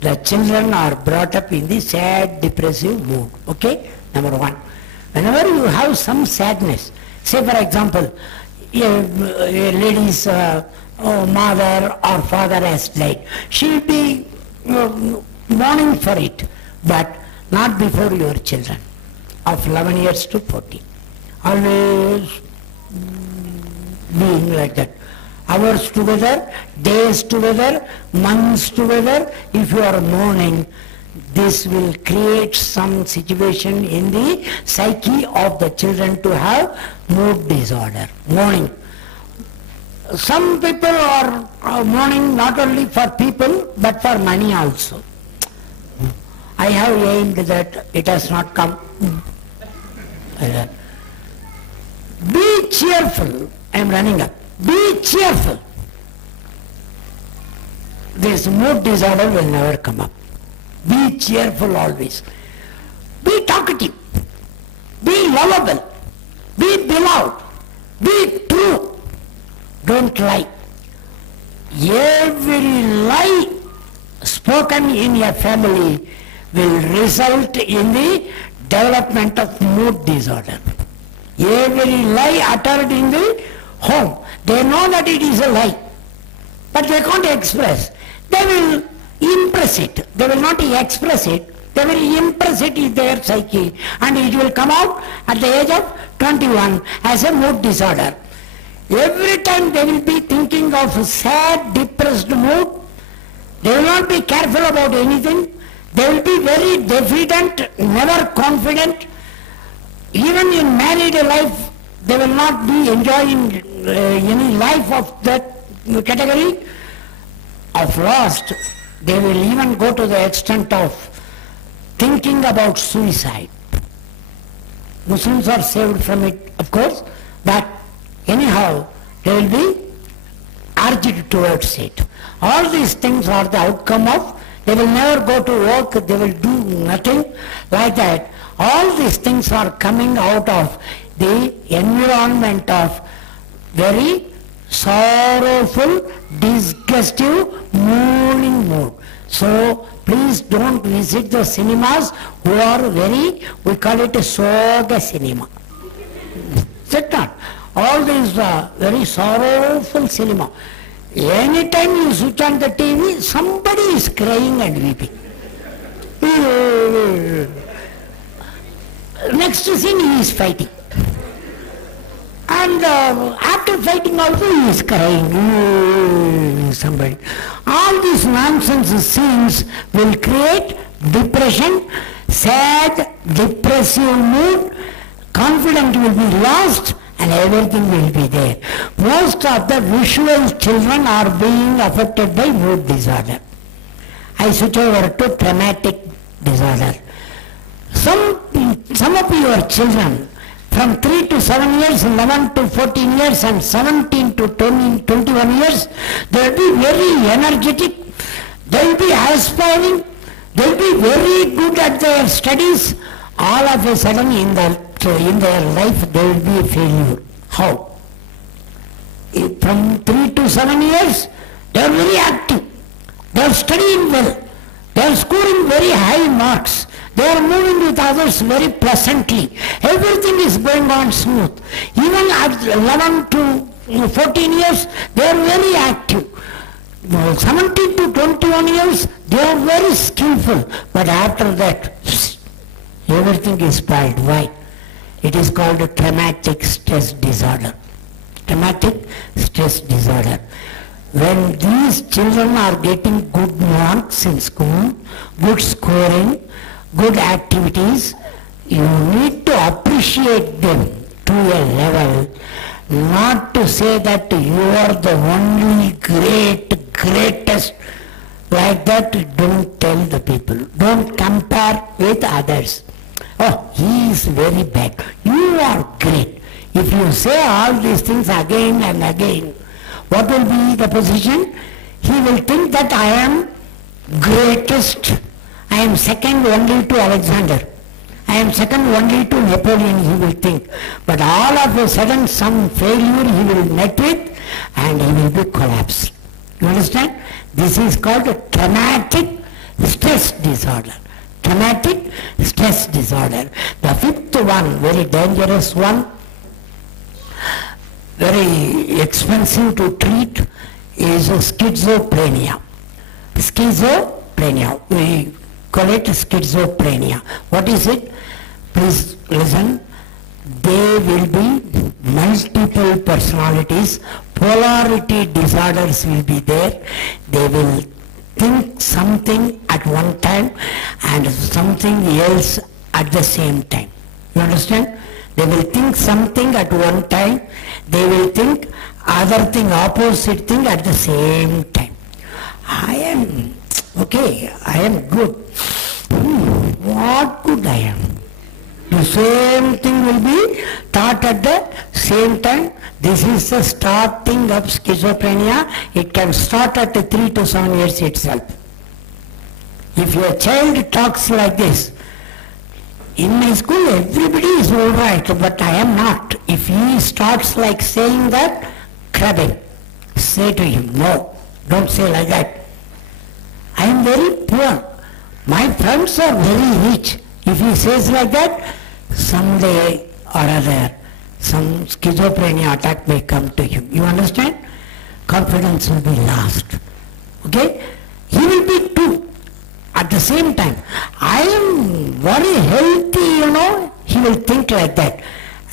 the children are brought up in the sad, depressive mood. Okay? Number one. Whenever you have some sadness, say for example, a lady's mother or father has died, she will be mourning for it, but not before your children of 11 years to 14. Always being like that. Hours together, days together, months together. If you are mourning, this will create some situation in the psyche of the children to have mood disorder, mourning. Some people are mourning not only for people but for money also. I have aimed that, it has not come. Be cheerful. I am running up. Be cheerful. This mood disorder will never come up. Be cheerful always. Be talkative. Be lovable. Be beloved. Be true. Don't lie. Every lie spoken in a family will result in the development of mood disorder. Every lie uttered in the home, they know that it is a lie, but they can't express. They will impress it. They will not express it. They will impress it in their psyche, and it will come out at the age of 21 as a mood disorder. Every time they will be thinking of a sad, depressed mood. They will not be careful about anything. They will be very diffident, never confident. Even in married life, they will not be enjoying any life of that category. Of last, they will even go to the extent of thinking about suicide. Muslims are saved from it, of course, but anyhow, they will be urged towards it. All these things are the outcome of, they will never go to work, they will do nothing like that. All these things are coming out of the environment of very sorrowful, disgusting, mourning mood. So please don't visit the cinemas who are very, we call it a soga cinema. Is it not? All these very sorrowful cinema. Anytime you switch on the TV, somebody is crying and weeping. Next scene he is fighting. And after fighting also he is crying. Somebody. All these nonsense scenes will create depression, sad, depressive mood, confidence will be lost, and everything will be there. Most of the visual children are being affected by mood disorder. I switch over to traumatic disorder. Some of your children from 3 to 7 years, 11 to 14 years and 17 to 21 years, they will be very energetic, they will be aspiring, they will be very good at their studies. All of a sudden in their life they will be a failure. How? From 3 to 7 years, they are very active, they are studying well, they are scoring very high marks, they are moving with others very pleasantly, everything is going on smooth. Even at 11 to 14 years, they are very active. 17 to 21 years, they are very skillful, but after that, everything is spoiled. Why? It is called a traumatic stress disorder. Traumatic stress disorder. When these children are getting good marks in school, good scoring, good activities, you need to appreciate them to a level, not to say that you are the only greatest. Like that, don't tell the people. Don't compare with others. Oh, he is very bad. You are great. If you say all these things again and again, what will be the position? He will think that I am greatest. I am second only to Alexander. I am second only to Napoleon, he will think. But all of a sudden some failure he will meet with and he will be collapsed. You understand? This is called a traumatic stress disorder. Traumatic stress disorder. The fifth one, very dangerous one, very expensive to treat, is schizophrenia. Schizophrenia. We call it schizophrenia. What is it? Please listen. There will be multiple personalities, polarity disorders will be there. They will think something at one time and something else at the same time. You understand? They will think something at one time, they will think other thing, opposite thing at the same time. I am okay, I am good. What good I am? The same thing will be taught at the same time. This is the starting of schizophrenia. It can start at 3 to 7 years itself. If your child talks like this, in my school everybody is alright, but I am not. If he starts like saying that, crabbing, say to him, no, don't say like that. I am very poor. My friends are very rich. If he says like that, someday or other, some schizophrenia attack may come to him. You understand? Confidence will be lost. Okay? He will be too. At the same time, I am very healthy, he will think like that.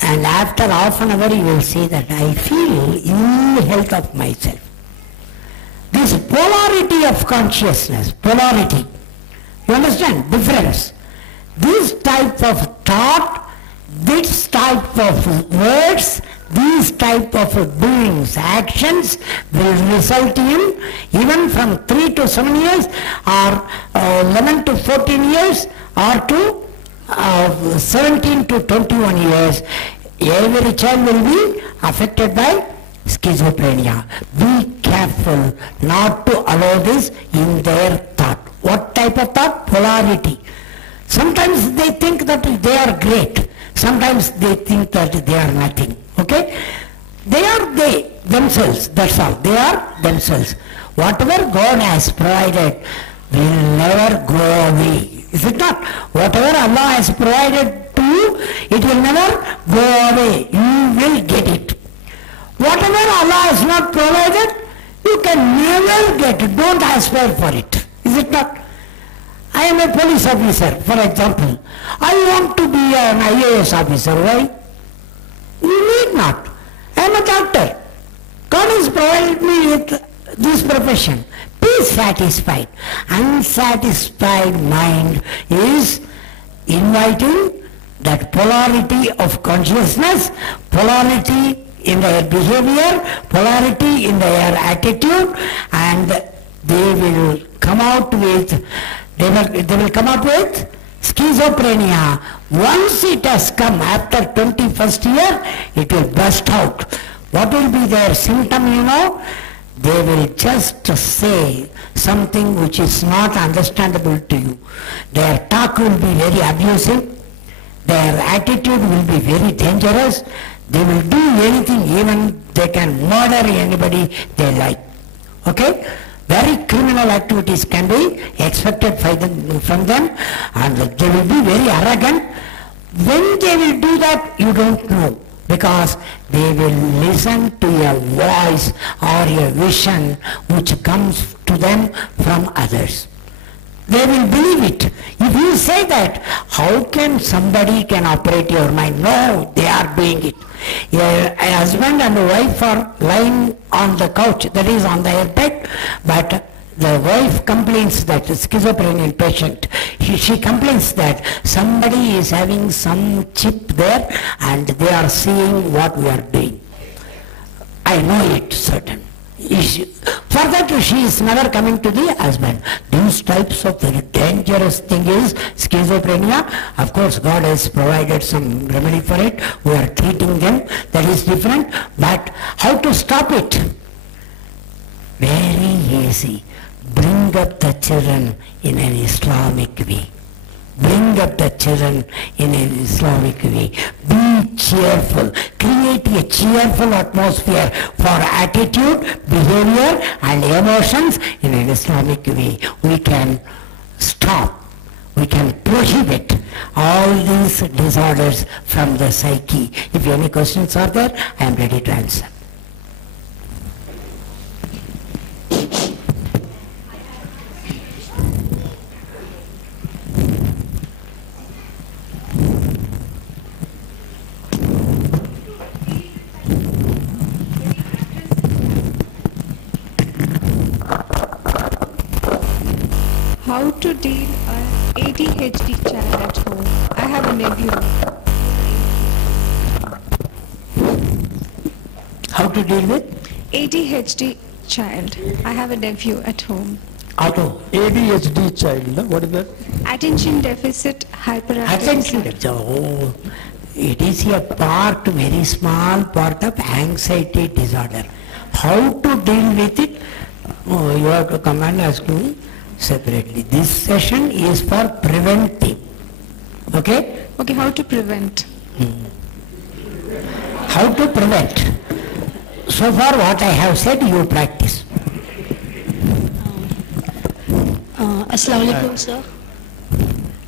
And after half an hour he will say that I feel ill health of myself. This polarity of consciousness, polarity, you understand? Difference. This type of thought, this type of words, these type of doings, actions will result in, even from 3 to 7 years or 11 to 14 years or to 17 to 21 years, every child will be affected by schizophrenia. Be careful not to allow this in their thought. What type of thought? Polarity. Sometimes they think that they are great. Sometimes they think that they are nothing. Okay? They are themselves, that's all. They are themselves. Whatever God has provided will never go away. Is it not? Whatever Allah has provided to you, it will never go away. You will get it. Whatever Allah has not provided, you can never get it. Don't aspire for it. Is it not? I am a police officer, for example. I want to be an IAS officer. Why? You need not. I am a doctor. God has provided me with this profession. Be satisfied. Unsatisfied mind is inviting that polarity of consciousness, polarity in their behavior, polarity in their attitude, and they will come out with schizophrenia. Once it has come after 21st year, it will burst out. What will be their symptom, you know? They will just say something which is not understandable to you. Their talk will be very abusive. Their attitude will be very dangerous. They will do anything, even they can murder anybody they like. Okay? Very criminal activities can be expected from them, and they will be very arrogant. When they will do that, you don't know, because they will listen to a voice or a vision which comes to them from others. They will believe it. If you say that, how can somebody can operate your mind? No, they are doing it. A husband and a wife are lying on the couch, that is on their bed, but the wife complains that the schizophrenic patient, she complains that somebody is having some chip there and they are seeing what we are doing. I know it certain. For that she is never coming to the husband. These types of very dangerous thing is schizophrenia. Of course God has provided some remedy for it. We are treating them. That is different. But how to stop it? Very easy. Bring up the children in an Islamic way. Bring up the children in an Islamic way. Be cheerful. Create a cheerful atmosphere for attitude, behavior and emotions in an Islamic way. We can stop, we can prohibit all these disorders from the psyche. If any questions are there, I am ready to answer. How to deal an ADHD child at home? I have a nephew. How to deal with? ADHD child. I have a nephew at home. Auto. ADHD child, what is that? Attention deficit hyperactivity. Attention. Oh, it is a part, very small part of anxiety disorder. How to deal with it? Oh, you have to come and ask me separately. This session is for preventing. Okay? Okay, how to prevent? How to prevent? So far what I have said, you practice. Assalamu alaikum, sir.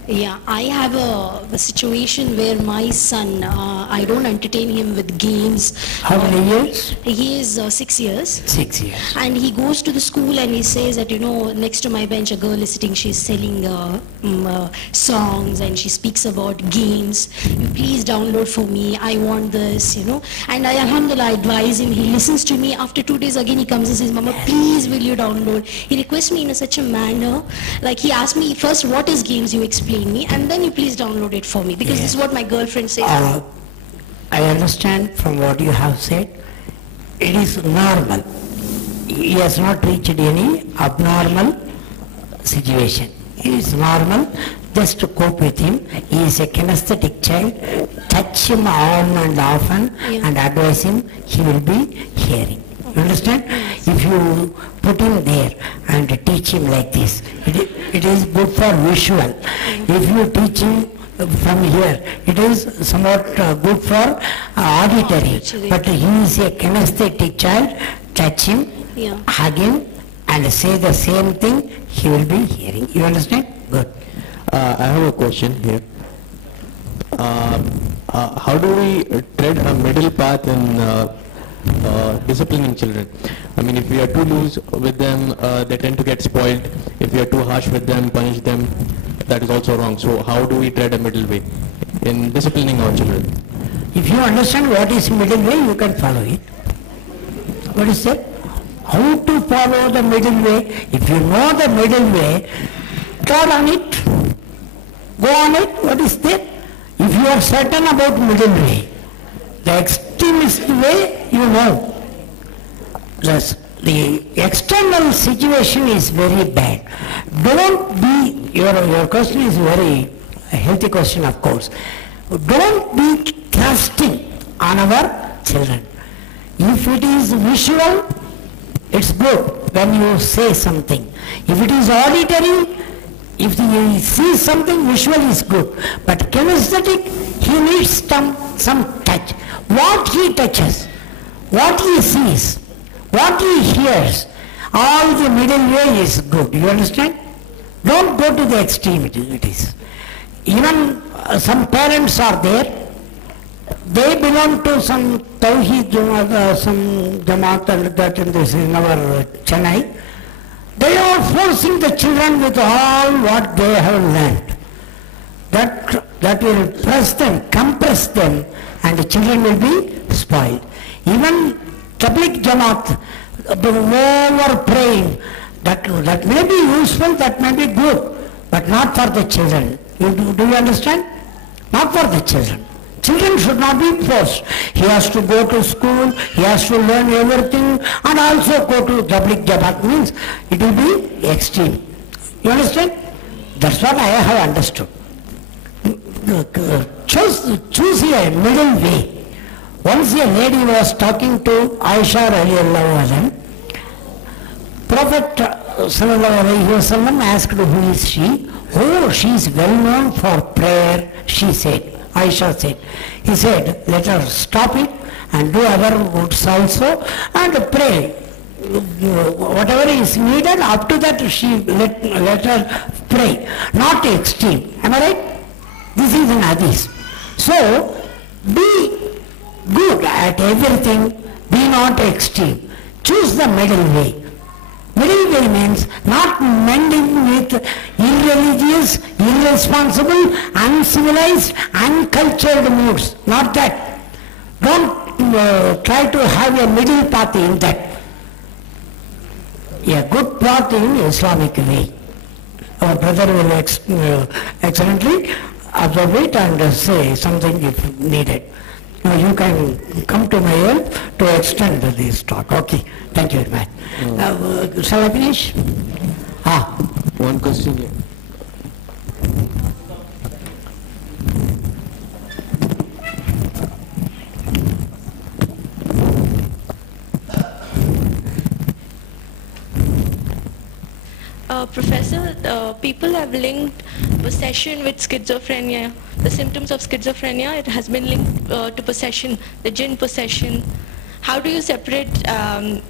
Yeah, I have a situation where my son, I don't entertain him with games. How many years? He is 6 years. 6 years. And he goes to the school and he says that, you know, next to my bench a girl is sitting, she's selling songs and she speaks about games. You please download for me, I want this, you know. And I, alhamdulillah, advise him, he listens to me. After 2 days again he comes and says, Mama, please will you download? He requests me in such a manner, like he asked me first, what is games, you explain me, and then you please download it for me, because this is what my girlfriend says. I understand from what you have said, it is normal. He has not reached any abnormal situation. It is normal, just to cope with him. He is a kinesthetic child. Touch him on and often and advise him, he will be hearing. You understand? If you put him there and teach him like this, it is good for visual. If you teach him from here. It is somewhat good for auditory, but he is a kinesthetic child. Touch him, hug him, and say the same thing, he will be hearing. You understand? Good. I have a question here. How do we tread a middle path in disciplining children? I mean, if we are too loose with them, they tend to get spoiled. If we are too harsh with them, punish them, that is also wrong. So how do we tread a middle way in disciplining our children? If you understand what is middle way, you can follow it. What is that? How to follow the middle way? If you know the middle way, tread on it, go on it. What is that? If you are certain about middle way, the extremist way, you know. The external situation is very bad. Don't be, your question is very a healthy question, of course. Don't be casting on our children. If it is visual, it's good when you say something. If it is auditory, if he sees something, visual is good. But kinesthetic, he needs some touch. What he touches, what he sees, what he hears, all the middle way is good. You understand? Don't go to the extremities. Even some parents are there. They belong to some Tawheed Jamaat, some Jamaat and that in our Chennai. They are forcing the children with all what they have learned. That will press them, compress them, and the children will be spoiled. Even Tabligh Jamaat, over praying, that may be useful, that may be good, but not for the children. Do you understand? Not for the children. Children should not be forced. He has to go to school, he has to learn everything, and also go to Tabligh Jamaat, means it will be extreme. You understand? That's what I have understood. Choose a middle way. Once a lady was talking to Aisha radiallahu anha. Prophet sallallahu alayhi wa sallam asked, who is she? Oh, she is well known for prayer, she said. Aisha said. He said, let her stop it and do other goods also and pray. Whatever is needed, up to that let her pray. Not extreme. Am I right? This is an hadith. So, be good at everything, be not extreme. Choose the middle way. Middle way means not mending with irreligious, irresponsible, uncivilized, uncultured moods. Not that. Don't try to have a middle path in that. A good path in Islamic way. Our brother will excellently observe it and say something if needed. Now you can come to my help to extend this talk. Okay, thank you very much. Shall I finish? One question here. Professor, people have linked possession with schizophrenia. The symptoms of schizophrenia, it has been linked to possession, the jinn possession. How do you separate, a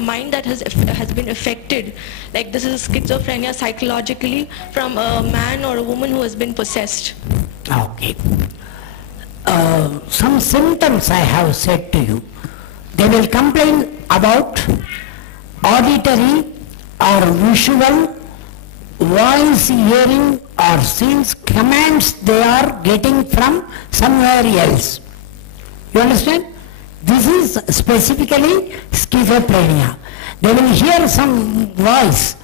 mind that has been affected, like this is schizophrenia psychologically, from a man or a woman who has been possessed? Okay. Some symptoms I have said to you. They will complain about auditory or visual, voice, hearing or scenes, commands they are getting from somewhere else. You understand? This is specifically schizophrenia. They will hear some voice,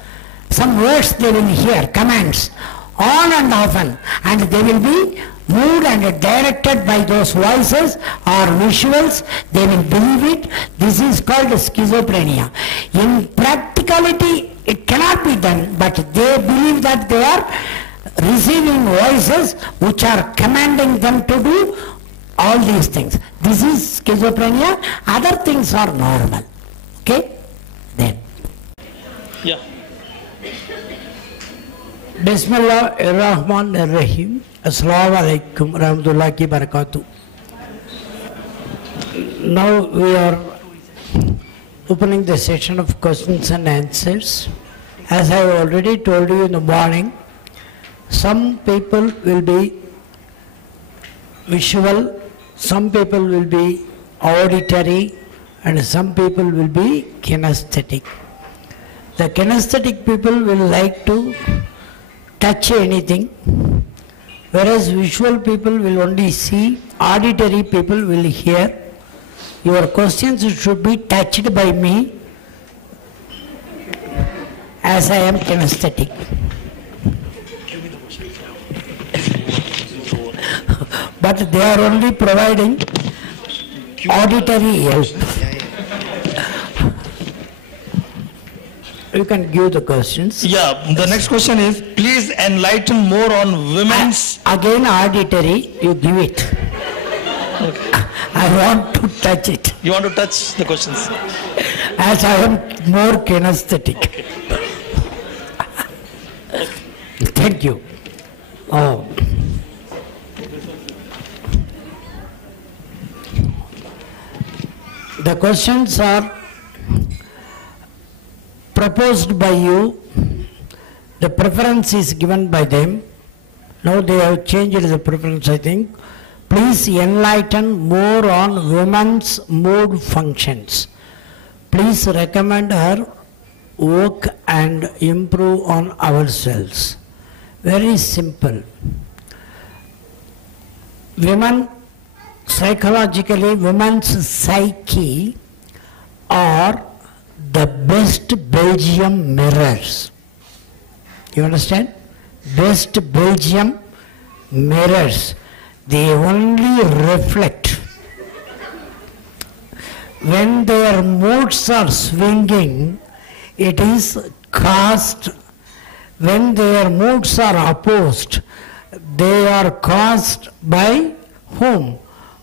some words they will hear, commands, on and often, and they will be moved and directed by those voices or visuals. They will believe it. This is called schizophrenia. In practicality, it cannot be done, but they believe that they are receiving voices which are commanding them to do all these things. This is schizophrenia. Other things are normal. Okay? Then. Yeah. Bismillahirrahmanirrahim. Assalamu alaikum rahmatullahi barakatuh. Now we are opening the session of questions and answers. As I have already told you in the morning, some people will be visual, some people will be auditory, and some people will be kinesthetic. The kinesthetic people will like to touch anything, whereas visual people will only see, auditory people will hear. Your questions should be touched by me, as I am kinesthetic. But they are only providing auditory help. You can give the questions. Yeah, the next question is, please enlighten more on women's... Again auditory, you give it. Okay. I want to touch it. You want to touch the questions? As I am more kinesthetic. Okay. Thank you. Oh. The questions are proposed by you. The preference is given by them. Now they have changed the preference, I think. Please enlighten more on women's mood functions. Please recommend her work and improve on ourselves. Very simple. Women, psychologically, women's psyche are the best Belgium mirrors. You understand? Best Belgium mirrors. They only reflect. When their moods are swinging, it is caused. When their moods are opposed, they are caused by whom?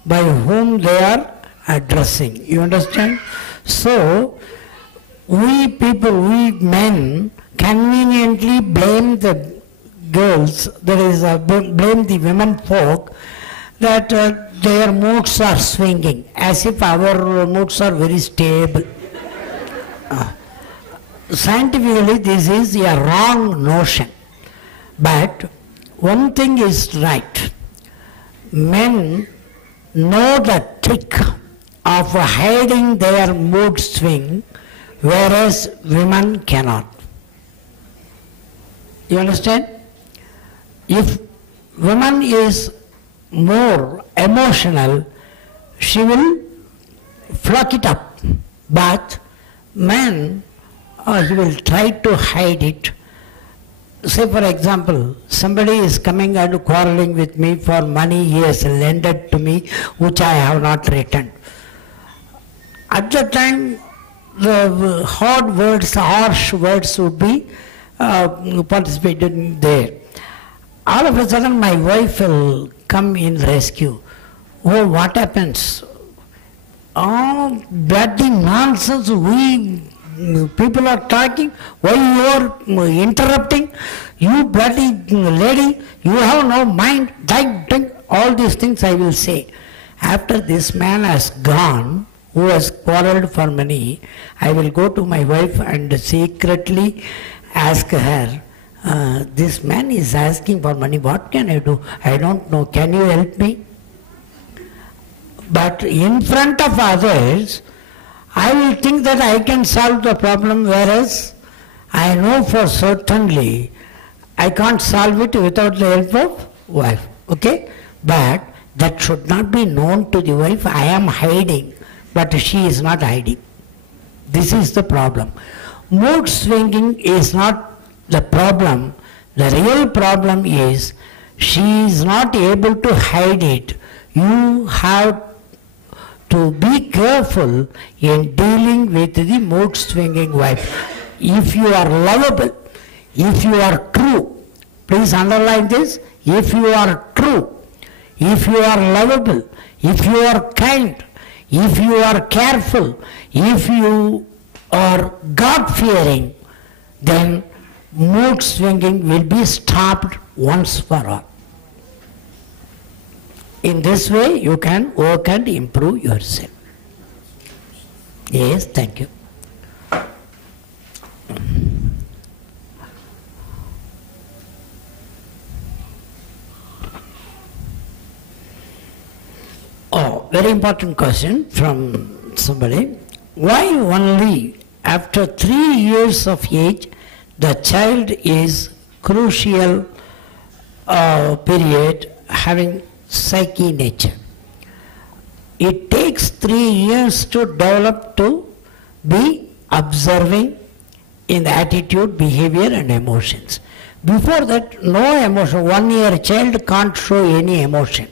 By whom they are addressing. You understand? So, we people, we men, conveniently blame the girls, that is, blame the women folk, that their moods are swinging, as if our moods are very stable. Scientifically, this is a wrong notion. But one thing is right. Men know the trick of hiding their mood swing, whereas women cannot. You understand? If woman is more emotional, she will flock it up. But man, he will try to hide it. Say for example, somebody is coming and quarreling with me for money he has lended to me, which I have not returned. At that time, the hard words, harsh words would be participated there. All of a sudden my wife will come in rescue. Oh, what happens? Oh, bloody nonsense, people are talking, why you are interrupting? You bloody lady, you have no mind, all these things I will say. After this man has gone, who has quarreled for money, I will go to my wife and secretly ask her, this man is asking for money, what can I do? I don't know, can you help me? But in front of others, I will think that I can solve the problem, whereas I know for certainly I can't solve it without the help of wife. Okay? But that should not be known to the wife. I am hiding, but she is not hiding. This is the problem. Mood swinging is not the problem. The real problem is she is not able to hide it. You have to be careful in dealing with the mood swinging wife. If you are lovable, if you are true, please underline this, if you are true, if you are lovable, if you are kind, if you are careful, if you are God-fearing, then mood swinging will be stopped once for all. In this way, you can work and improve yourself. Yes, thank you. Oh, very important question from somebody. Why only after 3 years of age the child is crucial period having psyche nature? It takes 3 years to develop to be observing in the attitude, behavior and emotions. Before that, no emotion. 1 year child can't show any emotion.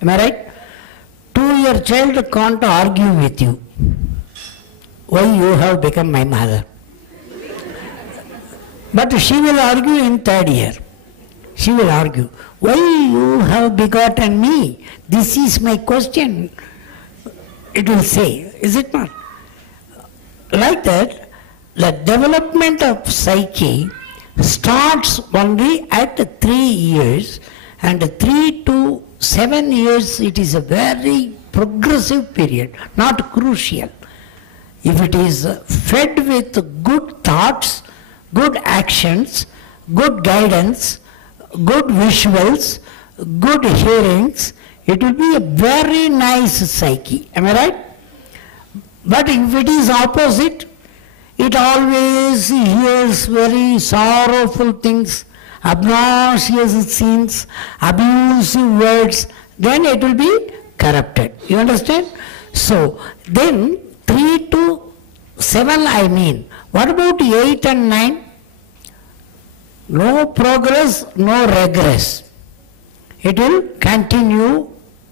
Am I right? 2 year child can't argue with you. Why you have become my mother? But she will argue in 3rd year. She will argue, why you have begotten me? This is my question. It will say, is it not? Like that, the development of psyche starts only at 3 years, and 3 to 7 years it is a very progressive period, not crucial. If it is fed with good thoughts, good actions, good guidance, good visuals, good hearings, it will be a very nice psyche. Am I right? But if it is opposite, it always hears very sorrowful things, obnoxious scenes, abusive words, then it will be corrupted. You understand? So, then 3 to 7 I mean. What about 8 and 9? No progress, no regress. It will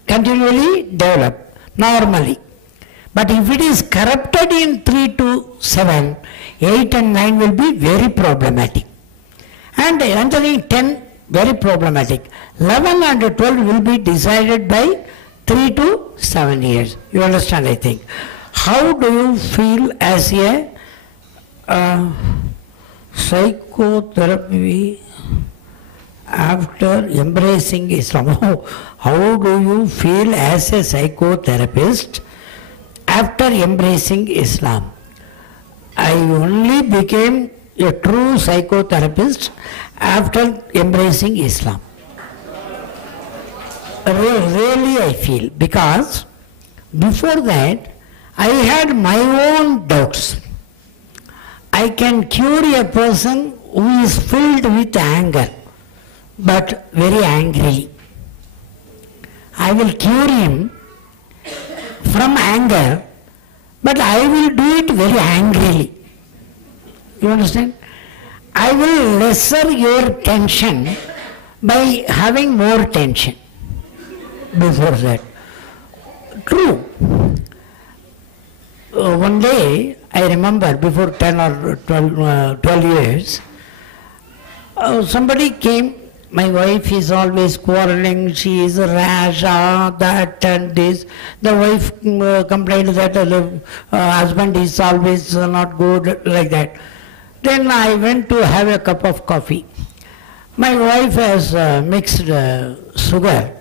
continually develop normally. But if it is corrupted in 3 to 7, 8 and 9 will be very problematic. And entering 10, very problematic. 11 and 12 will be decided by 3 to 7 years. You understand, I think. How do you feel as a psychotherapy after embracing Islam? How do you feel as a psychotherapist after embracing Islam? I only became a true psychotherapist after embracing Islam. Really I feel, because before that I had my own doubts. I can cure a person who is filled with anger, but very angrily. I will cure him from anger, but I will do it very angrily. You understand? I will lesser your tension by having more tension before that. True. One day, I remember before 10 or 12 years, somebody came. My wife is always quarreling, she is rash, that and this. The wife complained that the husband is always not good, like that. Then I went to have a cup of coffee. My wife has mixed sugar.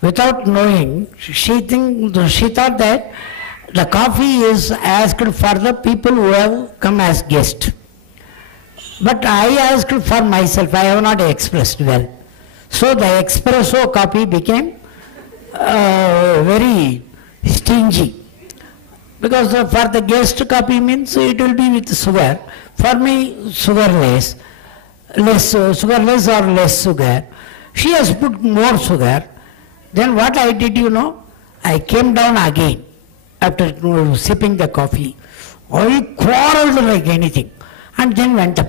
Without knowing, she thought that the coffee is asked for the people who have come as guests. But I asked for myself, I have not expressed well. So the espresso coffee became very stingy. Because for the guest coffee means it will be with sugar. For me, sugarless, sugarless or less sugar. She has put more sugar. Then what I did, you know, I came down again after sipping the coffee. I quarreled like anything and then went up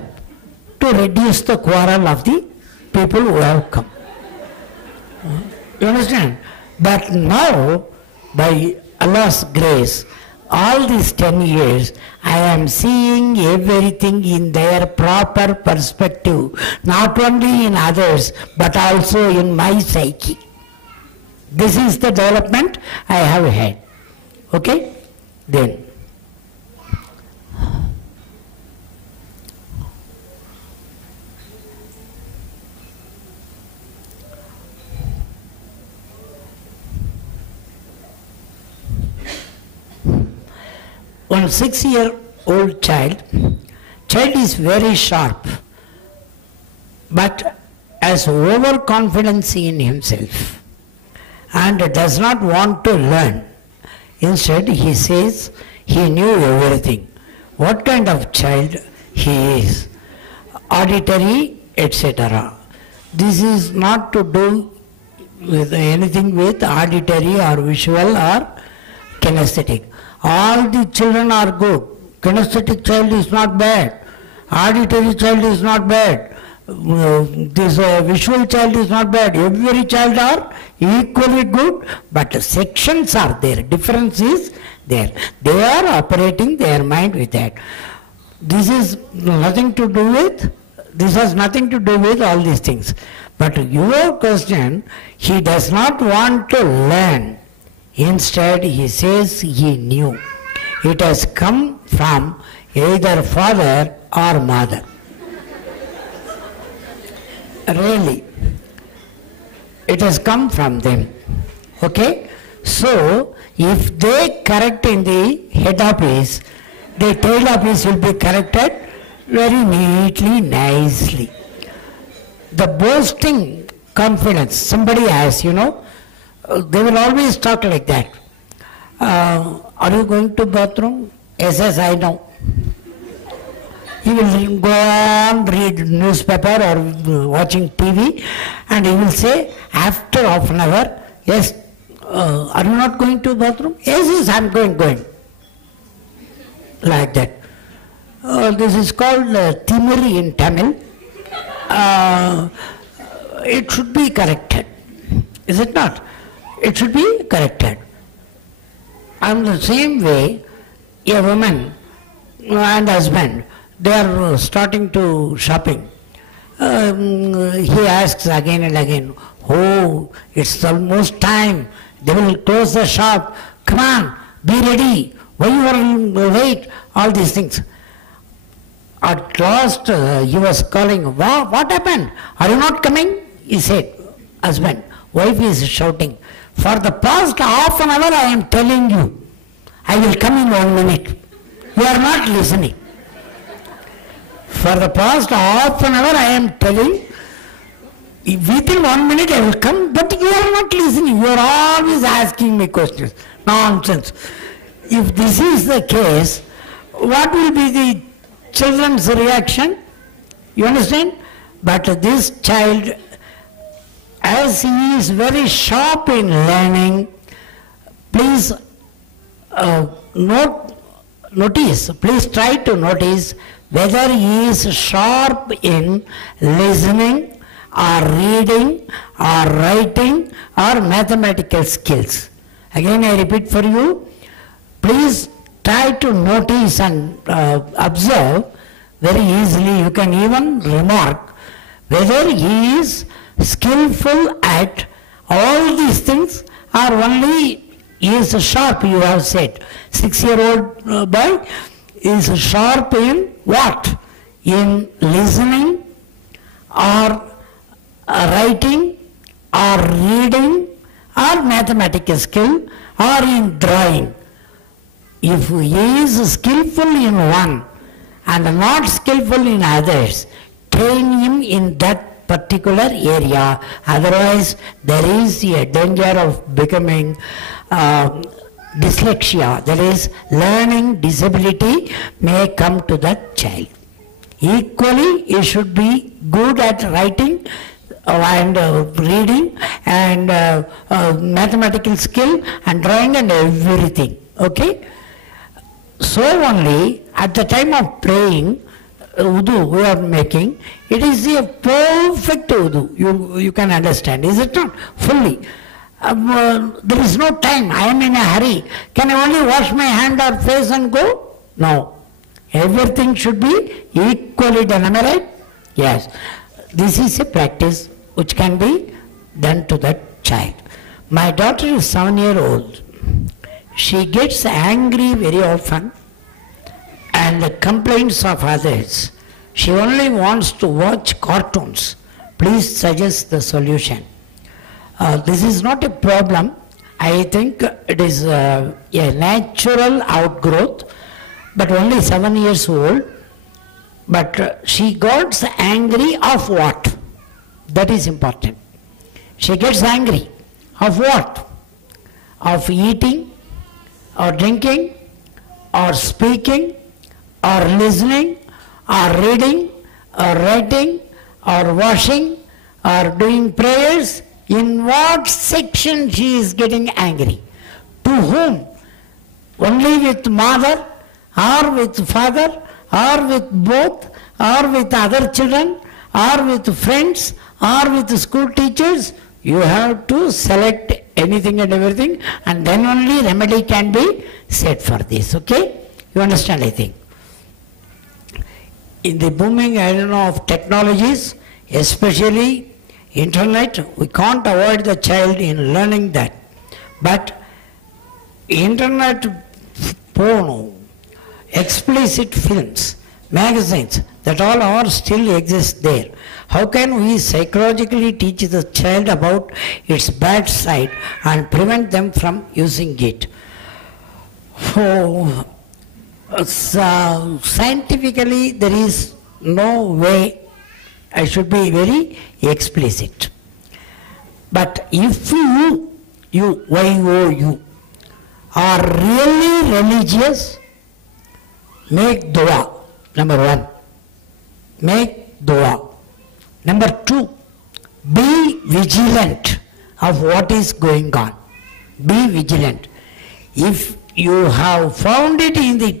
to reduce the quarrel of the people who have come. You understand? But now, by Allah's grace, all these 10 years, I am seeing everything in their proper perspective, not only in others, but also in my psyche. This is the development I have had. Okay? Then. one 6-year-old child is very sharp, but has overconfidence in himself and does not want to learn. Instead, he says he knew everything. What kind of child he is? Auditory, etc. This is not to do with anything with auditory or visual or kinesthetic. All the children are good. Kinesthetic child is not bad. Auditory child is not bad. This visual child is not bad. Every child are equally good, but sections are there. Difference is there. They are operating their mind with that. This is nothing to do with, this has nothing to do with all these things. But your question, he does not want to learn. Instead, he says he knew. It has come from either father or mother. Really, it has come from them. Okay? So, if they correct in the head office, the tail office will be corrected very neatly, nicely. The boasting confidence, somebody has, they will always talk like that. Are you going to bathroom? Yes, I know. He will go on, read newspaper or watching TV, and he will say, after half an hour, yes, are you not going to bathroom? Yes, I'm going. Like that. This is called Timuri in Tamil. It should be corrected. Is it not? It should be corrected. And the same way, a woman and husband, they are starting to shopping. He asks again and again, oh, it's almost time. They will close the shop. Come on, be ready. Why you are late? All these things. At last, he was calling, what happened? Are you not coming? He said, husband. Wife is shouting, for the past half an hour I am telling you, I will come in 1 minute. You are not listening. For the past half an hour I am telling, within 1 minute I will come, but you are not listening. You are always asking me questions. Nonsense. If this is the case, what will be the children's reaction? You understand? But this child, as he is very sharp in learning, please please try to notice whether he is sharp in listening or reading or writing or mathematical skills. Again I repeat for you, please try to notice and observe very easily. You can even remark whether he is skillful at all these things or only he is sharp, you have said. 6-year-old boy is sharp in what? In listening or writing or reading or mathematical skill or in drawing. If he is skillful in one and not skillful in others, train him in that particular area. Otherwise, there is a danger of becoming dyslexia, that is, learning disability may come to that child. Equally, he should be good at writing and reading and mathematical skill and drawing and everything. Okay? So only at the time of praying, wudu we are making, it is a perfect wudu. You can understand, is it not? Fully. There is no time, I am in a hurry. Can I only wash my hand or face and go? No. Everything should be equally done, am I right? Yes. This is a practice which can be done to that child. My daughter is 7-year-old. She gets angry very often and complains of others. She only wants to watch cartoons. Please suggest the solution. This is not a problem. I think it is a natural outgrowth. but only 7 years old. But she got angry of what? That is important. She gets angry of what? Of eating, or drinking, or speaking, or listening, or reading, or writing, or washing, or doing prayers. In what section she is getting angry? To whom? Only with mother, or with father, or with both, or with other children, or with friends, or with school teachers? You have to select anything and everything, and then only remedy can be set for this. Okay? You understand, I think. In the booming arena of technologies, especially internet, we can't avoid the child in learning that. But internet porno, explicit films, magazines, that all are still exist there. How can we psychologically teach the child about its bad side and prevent them from using it? So, scientifically there is no way. I should be very explicit. But if you are really religious, make dua, number one. Make dua. Number two, be vigilant of what is going on. Be vigilant. If you have found it in the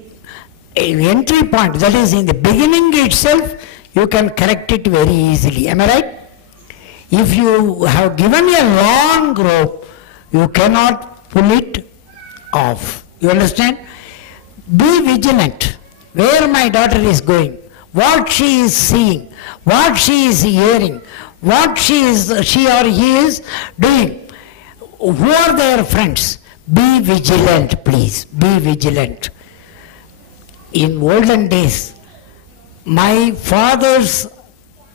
entry point, that is in the beginning itself, you can correct it very easily. Am I right? If you have given a long rope, you cannot pull it off. You understand? Be vigilant. Where my daughter is going, what she is seeing, what she is hearing, what she or he is doing, who are their friends. Be vigilant, please. Be vigilant. In olden days, my father's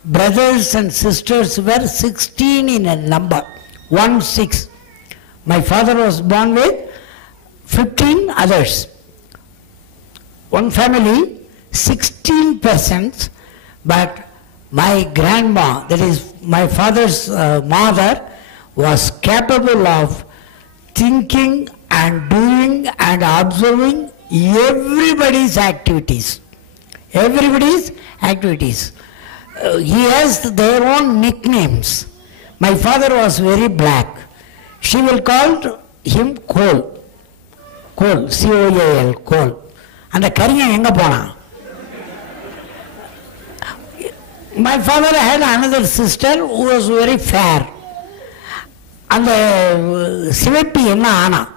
brothers and sisters were 16 in a number, 16. My father was born with 15 others. One family, 16 persons, but my grandma, that is my father's mother, was capable of thinking and doing and observing everybody's activities. Everybody's activities. He has their own nicknames. My father was very black. She will call him Coal. Coal, C-O-A-L, Coal. And the Kariyan enga pona. My father had another sister who was very fair. And the Sivetti enna ana.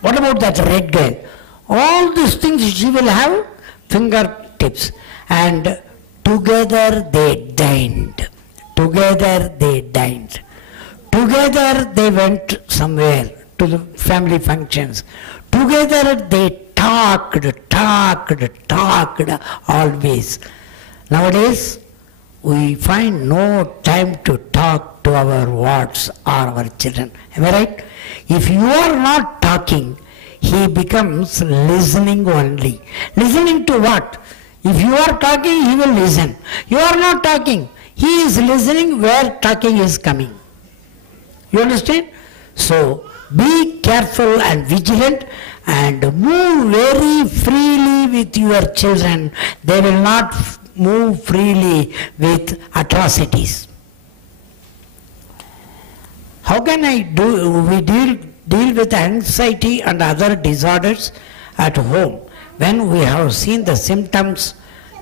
What about that red girl? All these things she will have fingertips. And together they dined. Together they dined. Together they went somewhere to the family functions. Together they talked always. Nowadays, we find no time to talk to our wards or our children. Am I right? If you are not talking, he becomes listening only. Listening to what? If you are talking, he will listen. You are not talking, he is listening where talking is coming. You understand? So, be careful and vigilant and move very freely with your children. They will not move freely with atrocities. How can we deal with anxiety and other disorders at home when we have seen the symptoms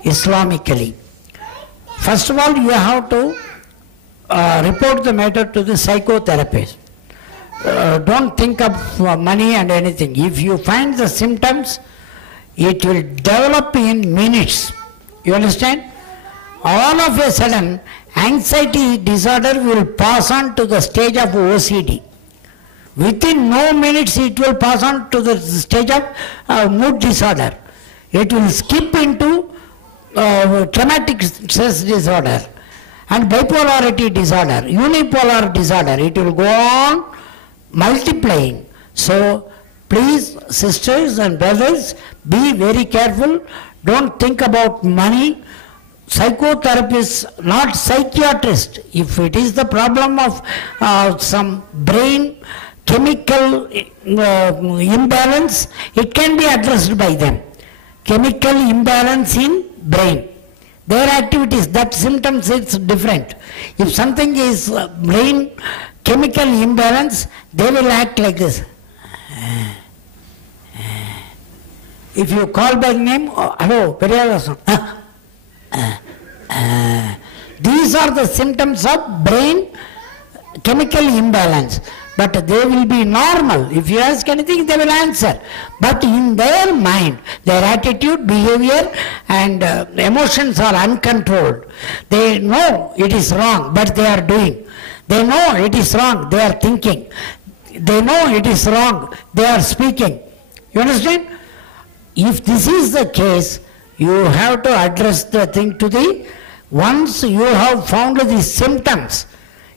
Islamically? First of all, you have to report the matter to the psychotherapist. Don't think of money and anything. If you find the symptoms, it will develop in minutes. You understand? All of a sudden, anxiety disorder will pass on to the stage of OCD. Within no minutes, it will pass on to the stage of mood disorder. It will skip into traumatic stress disorder and bipolarity disorder, unipolar disorder. It will go on multiplying. So, Please, sisters and brothers, be very careful. Don't think about money. Psychotherapists, not psychiatrists. If it is the problem of some brain chemical imbalance, it can be addressed by them. Chemical imbalance in brain. Their activities, that symptoms is different. If something is brain chemical imbalance, they will act like this. If you call by name, hello, Periyar Dasan. These are the symptoms of brain chemical imbalance. But they will be normal. If you ask anything, they will answer. But in their mind, their attitude, behavior and emotions are uncontrolled. They know it is wrong, but they are doing. They know it is wrong, they are thinking. They know it is wrong, they are speaking. You understand? If this is the case, you have to address the thing to the, once you have found the symptoms,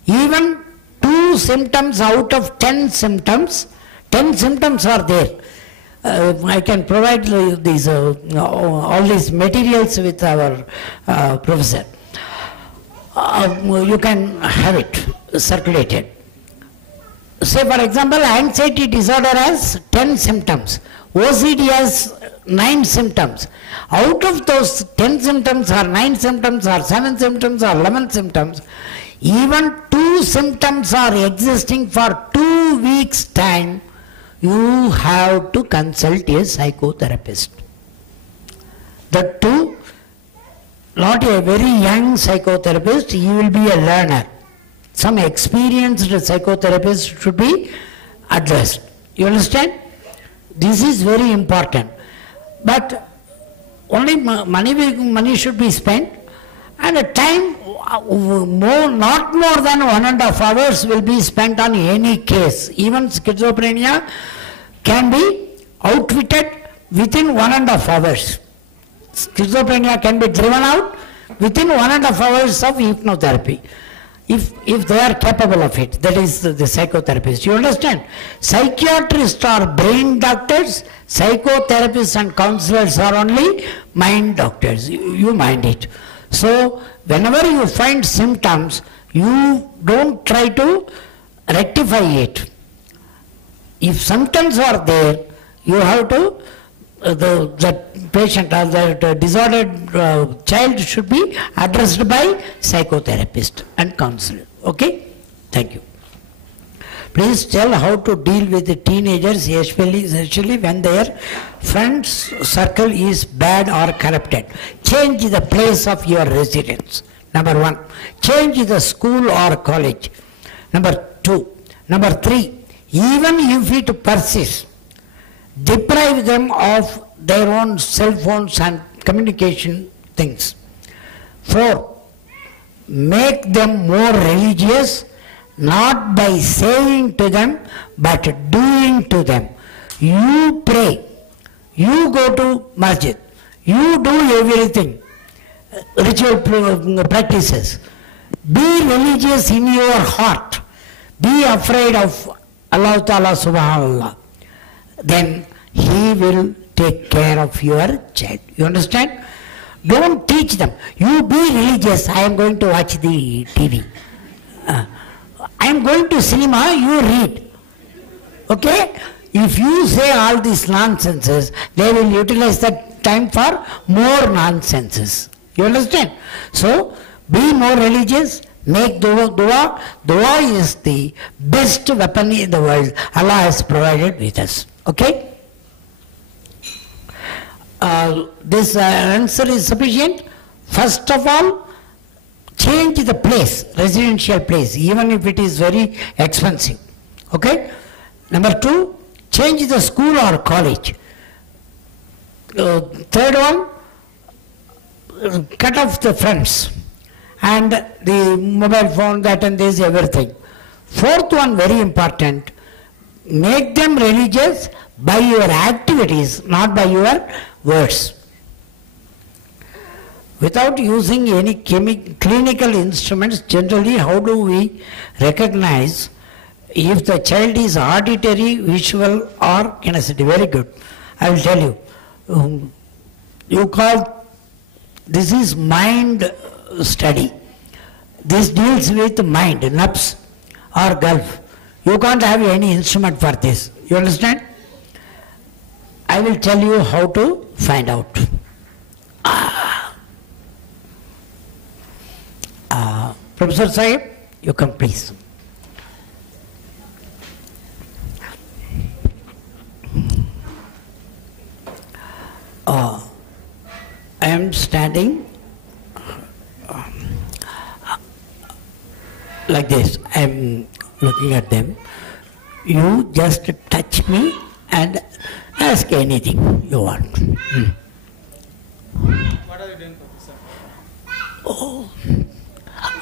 even 2 symptoms out of 10 symptoms, 10 symptoms are there. I can provide these, all these materials with our professor. You can have it circulated. Say for example, anxiety disorder has 10 symptoms. OCD has 9 symptoms. Out of those 10 symptoms or 9 symptoms or 7 symptoms or 11 symptoms, even 2 symptoms are existing for 2 weeks' time, you have to consult a psychotherapist. The 2, not a very young psychotherapist, he will be a learner. Some experienced psychotherapist should be addressed. You understand? This is very important. But only money should be spent, and a time not more than 1.5 hours will be spent on any case. Even schizophrenia can be outwitted within 1.5 hours. Schizophrenia can be driven out within 1.5 hours of hypnotherapy. If they are capable of it, that is the psychotherapist. You understand? Psychiatrists are brain doctors, psychotherapists and counselors are only mind doctors. You mind it. So, whenever you find symptoms, you don't try to rectify it. If symptoms are there, you have to, the patient or the disordered child should be addressed by psychotherapist and counselor. Okay? Thank you. Please tell how to deal with the teenagers, especially when their friends circle is bad or corrupted. Change the place of your residence. Number 1. Change the school or college. Number 2. Number 3. Even if it persists, deprive them of their own cell phones and communication things. 4. Make them more religious, not by saying to them, but doing to them. You pray, you go to masjid, you do everything, ritual practices. Be religious in your heart. Be afraid of Allah Ta'ala Subhanallah. Then He will take care of your child. You understand? Don't teach them. You be religious. I am going to watch the TV. I am going to cinema, you read. Okay? If you say all these nonsenses, they will utilize that time for more nonsenses. You understand? So, be more religious, make dua. Dua is the best weapon in the world Allah has provided with us. Okay? This answer is sufficient. First of all, change the place, residential place, even if it is very expensive. Okay? Number 2, change the school or college. Third one, cut off the friends and the mobile phone, that and this, everything. Fourth one, very important, make them religious by your activities, not by your words. Without using any clinical instruments, generally how do we recognize if the child is auditory, visual or kinesthetic, very good. I will tell you. You call, this is mind study. This deals with mind, nabs or gulf. You can't have any instrument for this. You understand? I will tell you how to find out. Professor Sahib, you come please. I am standing like this. I am looking at them. You just touch me and ask anything you want. What are you doing, Professor? Oh,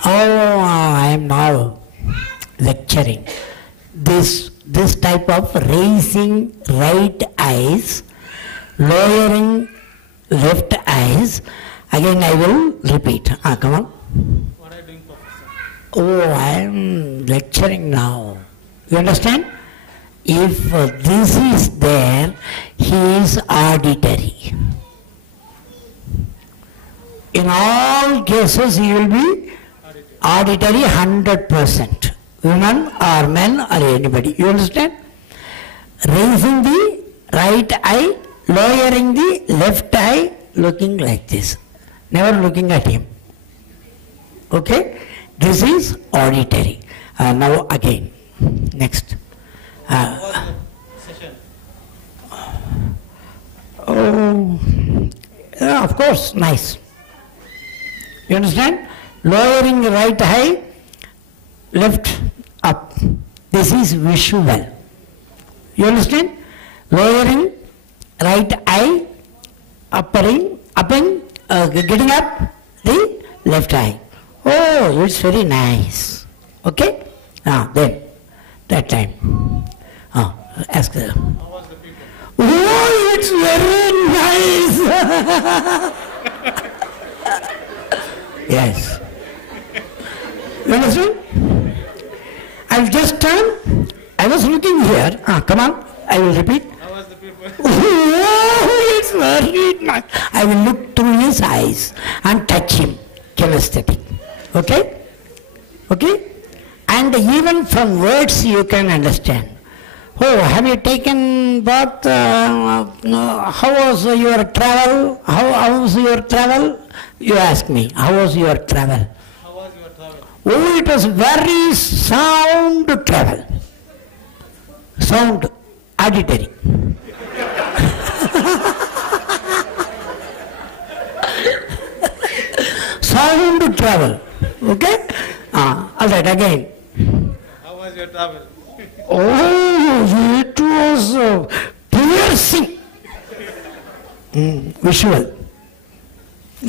I am now lecturing. This type of raising right eyes, lowering left eyes. Again I will repeat. Come on. What are you doing, Professor? Oh, I am lecturing now. You understand? If this is there, he is auditory. In all cases, he will be auditory 100%. Women or men or anybody. You understand? Raising the right eye, lowering the left eye, looking like this. Never looking at him. Okay? This is auditory. Now again. Next. How was the session? Oh, yeah, of course, nice. You understand? Lowering right eye, left up. This is visual. You understand? Lowering right eye, upping, getting up the left eye. Oh, it's very nice. Okay? Then, that time. Ask them. How was the people? Oh, it's very nice. Yes. You understand? I've just turned. I was looking here. Come on. I will repeat. How was the people? Oh, it's very nice. I will look through his eyes and touch him. Kinesthetic. Okay? Okay? And even from words you can understand. Oh, have you taken bath? How was your travel? How was your travel? You ask me, how was your travel? How was your travel? Oh, it was very sound travel. Sound, auditory. Sound travel. Okay? All right, again. How was your travel? Oh, it was piercing. Visual.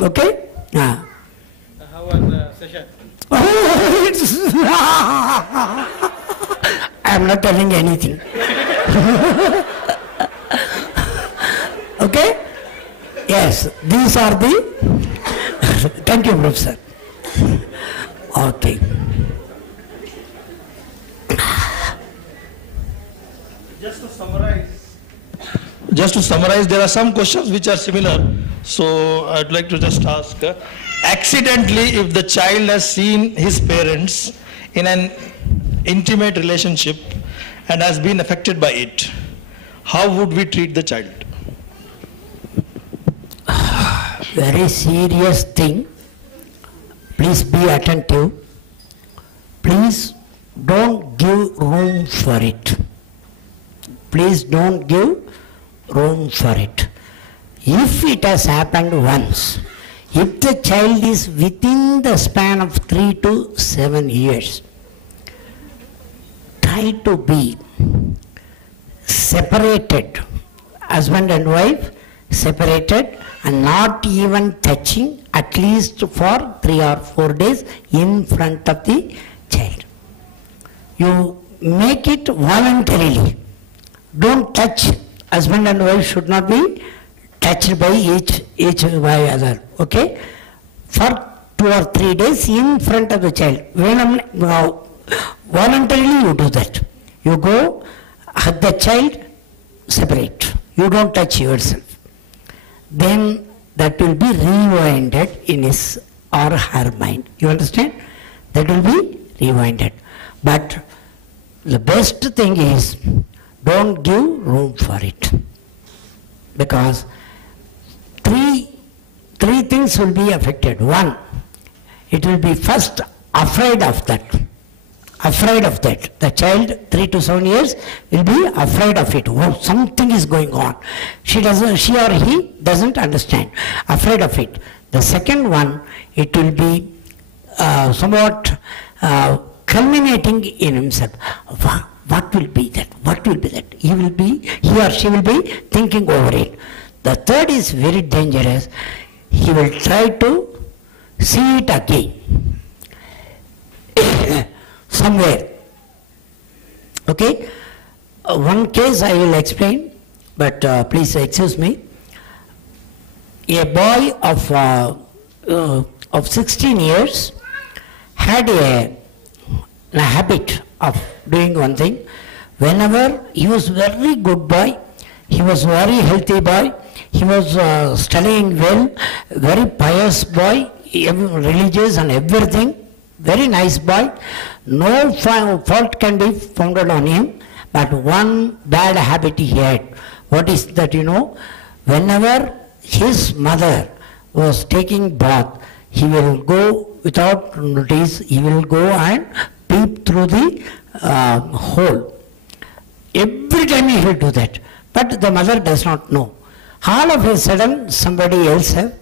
Okay? How was the session? Oh, it's I am not telling anything. Okay? Yes, these are the thank you, Professor. Okay. Just to summarize, there are some questions which are similar. So I'd like to just ask, accidentally, if the child has seen his parents in an intimate relationship and has been affected by it, how would we treat the child? Very serious thing. Please be attentive. Please don't give room for it. Please don't give room for it. If it has happened once, if the child is within the span of 3 to 7 years, try to be separated, husband and wife separated, and not even touching at least for 3 or 4 days in front of the child. You make it voluntarily. Don't touch. Husband and wife should not be touched by each by other. Okay? For 2 or 3 days in front of the child. Voluntarily you do that. You go, hug the child, separate. You don't touch yourself. Then that will be rewinded in his or her mind. You understand? That will be rewinded. But the best thing is, don't give room for it. Because three things will be affected. One, it will be first afraid of that. Afraid of that. The child, 3 to 7 years, will be afraid of it. Oh, something is going on. She or he doesn't understand. Afraid of it. The second one, it will be somewhat culminating in himself. What will be that? What will be that? He or she will be thinking over it. The third is very dangerous. He will try to see it again. Somewhere. Okay? One case I will explain, but please excuse me. A boy of 16 years had a habit of doing one thing. Whenever he was very good boy, he was very healthy boy, he was studying well, very pious boy, religious and everything, very nice boy. No fault can be founded on him, but one bad habit he had. What is that, Whenever his mother was taking bath, he will go without notice, he will go and peep through the hole. Every time he will do that. But the mother does not know. All of a sudden, somebody else have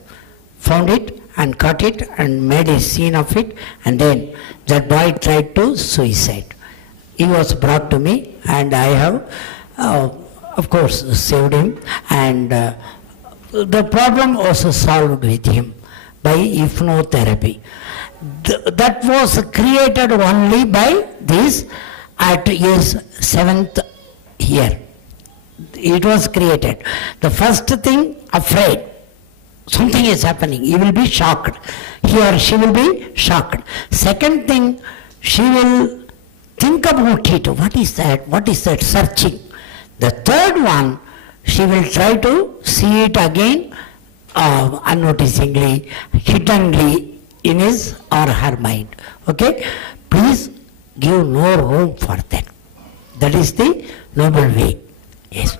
found it and caught it and made a scene of it, and then that boy tried to suicide. He was brought to me, and I have, of course, saved him, and the problem was solved with him by hypnotherapy. That was created only by this at his 7th year. It was created. The first thing, afraid. Something is happening. He will be shocked. He or she will be shocked. Second thing, she will think about it. What is that? What is that? Searching. The third one, she will try to see it again unnoticingly, hiddenly in his or her mind. Okay? Please give no room for that. That is the noble way. Yes.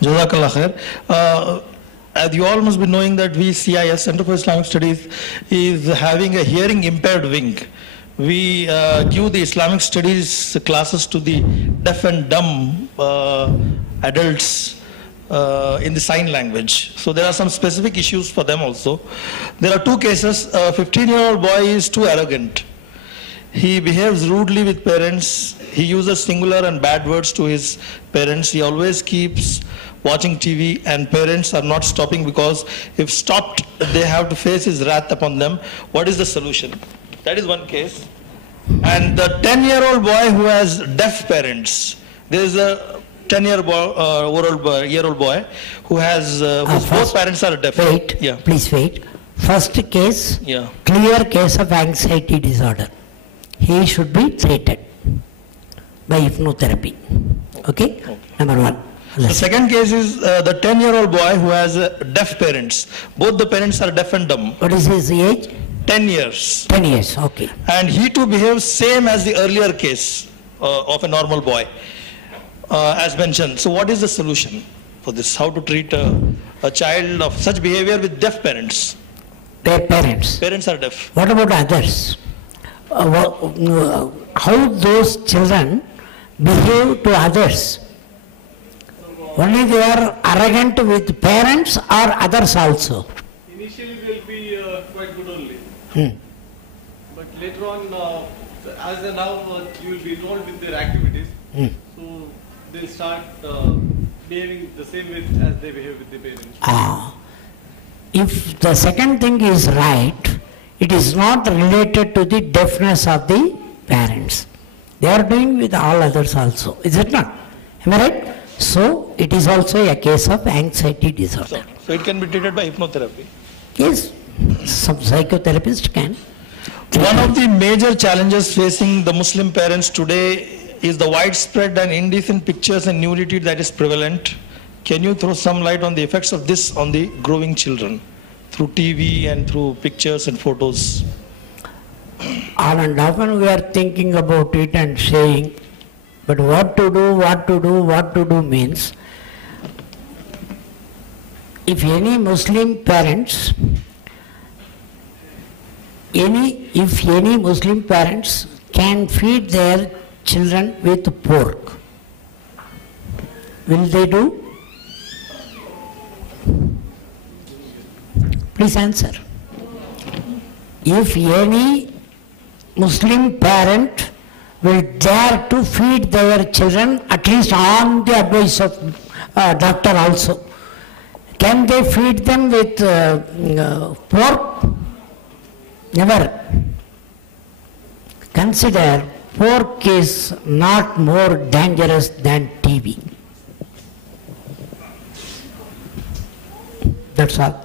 Jazakallah khair. As you all must be knowing that we, CIS, Center for Islamic Studies, is having a hearing impaired wing. We give the Islamic Studies classes to the deaf and dumb adults in the sign language. So there are some specific issues for them also. There are two cases. A 15-year-old boy is too arrogant. He behaves rudely with parents. He uses singular and bad words to his parents. He always keeps watching TV, and parents are not stopping because if stopped, they have to face his wrath upon them. What is the solution? That is one case. And the 10-year-old boy who has deaf parents. There is a 10-year-old boy who has whose both parents are deaf. Wait, yeah. Please wait. First case, yeah. Clear case of anxiety disorder. He should be treated by hypnotherapy. Okay? Number one. The second case is the 10-year-old boy who has deaf parents. Both the parents are deaf and dumb. What is his age? 10 years. 10 years, okay. And he too behaves same as the earlier case of a normal boy, as mentioned. So what is the solution for this? How to treat a child of such behavior with deaf parents? Their parents. Parents are deaf. What about others? How those children behave to others? Only they are arrogant with parents or others also? Initially they will be quite good only. But later on, as they now you will be involved with their activities, so they'll start behaving the same way as they behave with the parents. If the second thing is right, it is not related to the deafness of the parents. They are doing with all others also. Is it not? Am I right? So, it is also a case of anxiety disorder. So it can be treated by hypnotherapy? Yes, some psychotherapist can. One of the major challenges facing the Muslim parents today is the widespread and indecent pictures and nudity that is prevalent. Can you throw some light on the effects of this on the growing children through TV and through pictures and photos? On and often we are thinking about it and saying, but what to do means, if any Muslim parents, if any Muslim parents can feed their children with pork, will they do? Please answer. If any Muslim parent will dare to feed their children, at least on the advice of doctor also, can they feed them with pork? Never. Consider pork is not more dangerous than TB. That's all.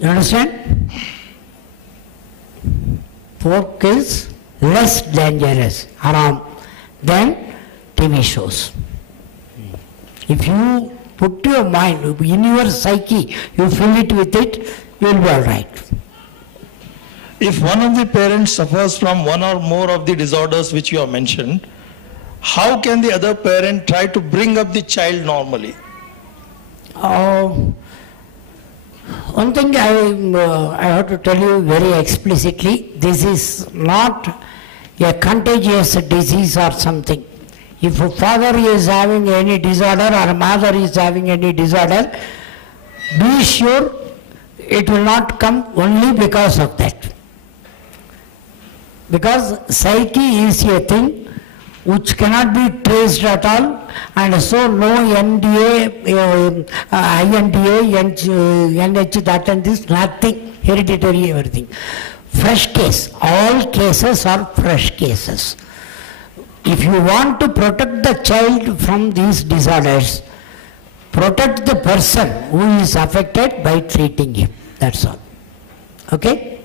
You understand? Pork is less dangerous, haram, than TV shows. If you put your mind, in your psyche, you fill it with it, you will be all right. If one of the parents suffers from one or more of the disorders which you have mentioned, how can the other parent try to bring up the child normally? One thing I have to tell you very explicitly, this is not a contagious disease or something. If a father is having any disorder or a mother is having any disorder, be sure it will not come only because of that. Because psyche is a thing which cannot be traced at all, and so no NDA, INDA, NH, that and this, nothing, hereditary, everything. Fresh case, all cases are fresh cases. If you want to protect the child from these disorders, protect the person who is affected by treating him, that's all. Okay?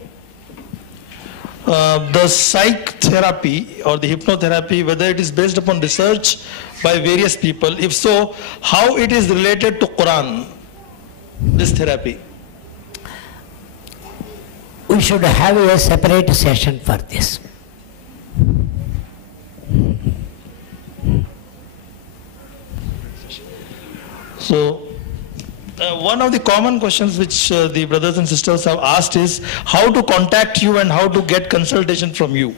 The psychotherapy or the hypnotherapy, whether it is based upon research by various people, if so, how it is related to Quran, this therapy? We should have a separate session for this. So, one of the common questions which the brothers and sisters have asked is how to contact you and how to get consultation from you.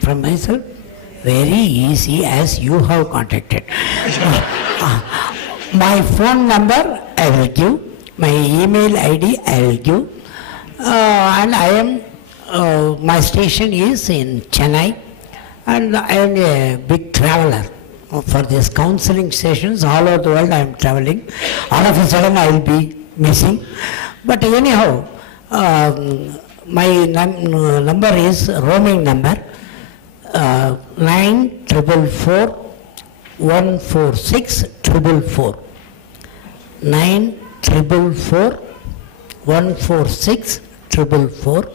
From myself? Very easy, as you have contacted. My phone number I will give, my email ID I will give, and I am, my station is in Chennai, and I am a big traveler. For these counseling sessions all over the world I am traveling. All of a sudden I will be missing. But anyhow, my number is roaming number 9444 146 444. 9444 146 444.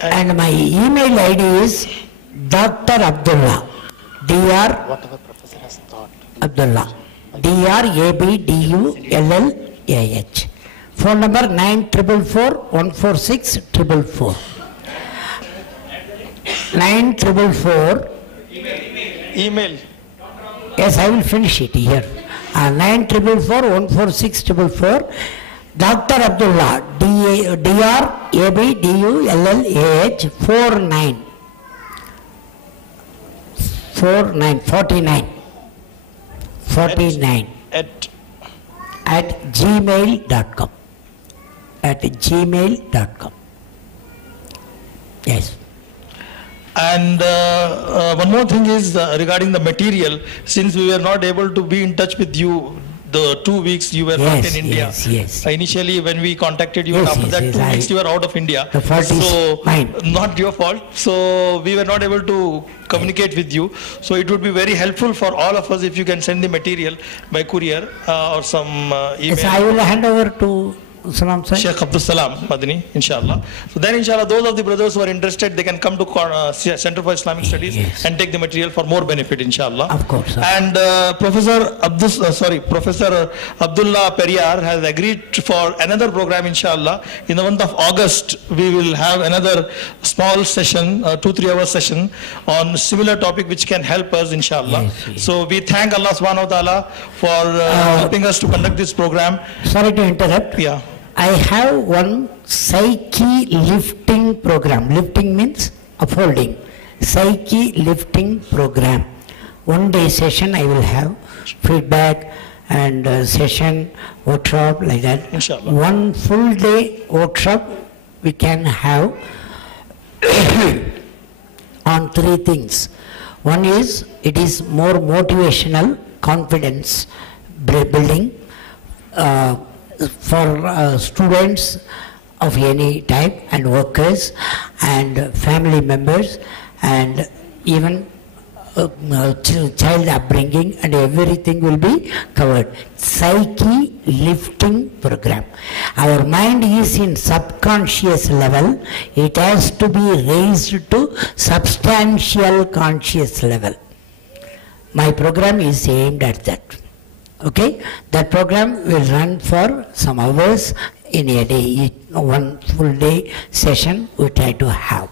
And my email ID is Dr. Abdullah. Dr. Whatever professor has taught. Abdullah. DRABDULLAH. Phone number 9444 146 444. 9444. Email. Yes, I will finish it here. 9444 146 444. Dr. Abdullah. DRABDULLAH 49. 49 at gmail.com. At gmail.com. Yes. And one more thing is regarding the material, since we were not able to be in touch with you the 2 weeks you were not in India. Yes. Initially when we contacted you, and after that 2 weeks you were out of India. The fault is mine. Not your fault. So we were not able to communicate with you. So it would be very helpful for all of us if you can send the material by courier or some email. Yes, I will hand over to Salam, sir. Sheikh Abdul Salam Madani, inshallah. So then, inshallah, those of the brothers who are interested, they can come to Center for Islamic Studies and take the material for more benefit, inshallah. Of course, sir. And Professor Abdullah Periyar has agreed for another program, inshallah. In the month of August, we will have another small session, 2-3 hour session on similar topic which can help us, inshallah. Yes. So we thank Allah subhanahu wa ta'ala for helping us to conduct this program. Sorry to interrupt. Yeah. I have one psyche lifting program. Lifting means upholding. Psyche lifting program. 1 day session I will have, feedback and session, workshop, like that. Inshallah. 1 full day workshop we can have on 3 things. One is, it is more motivational, confidence building for students of any type and workers and family members and even child upbringing, and everything will be covered. Psyche lifting program. Our mind is in subconscious level. It has to be raised to substantial conscious level. My program is aimed at that. Okay, that program will run for some hours in a day. 1 full day session we try to have.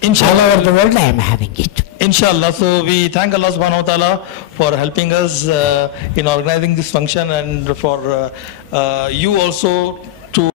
Inshallah. All over the world I am having it. Inshallah. So we thank Allah subhanahu wa ta'ala for helping us in organizing this function, and for you also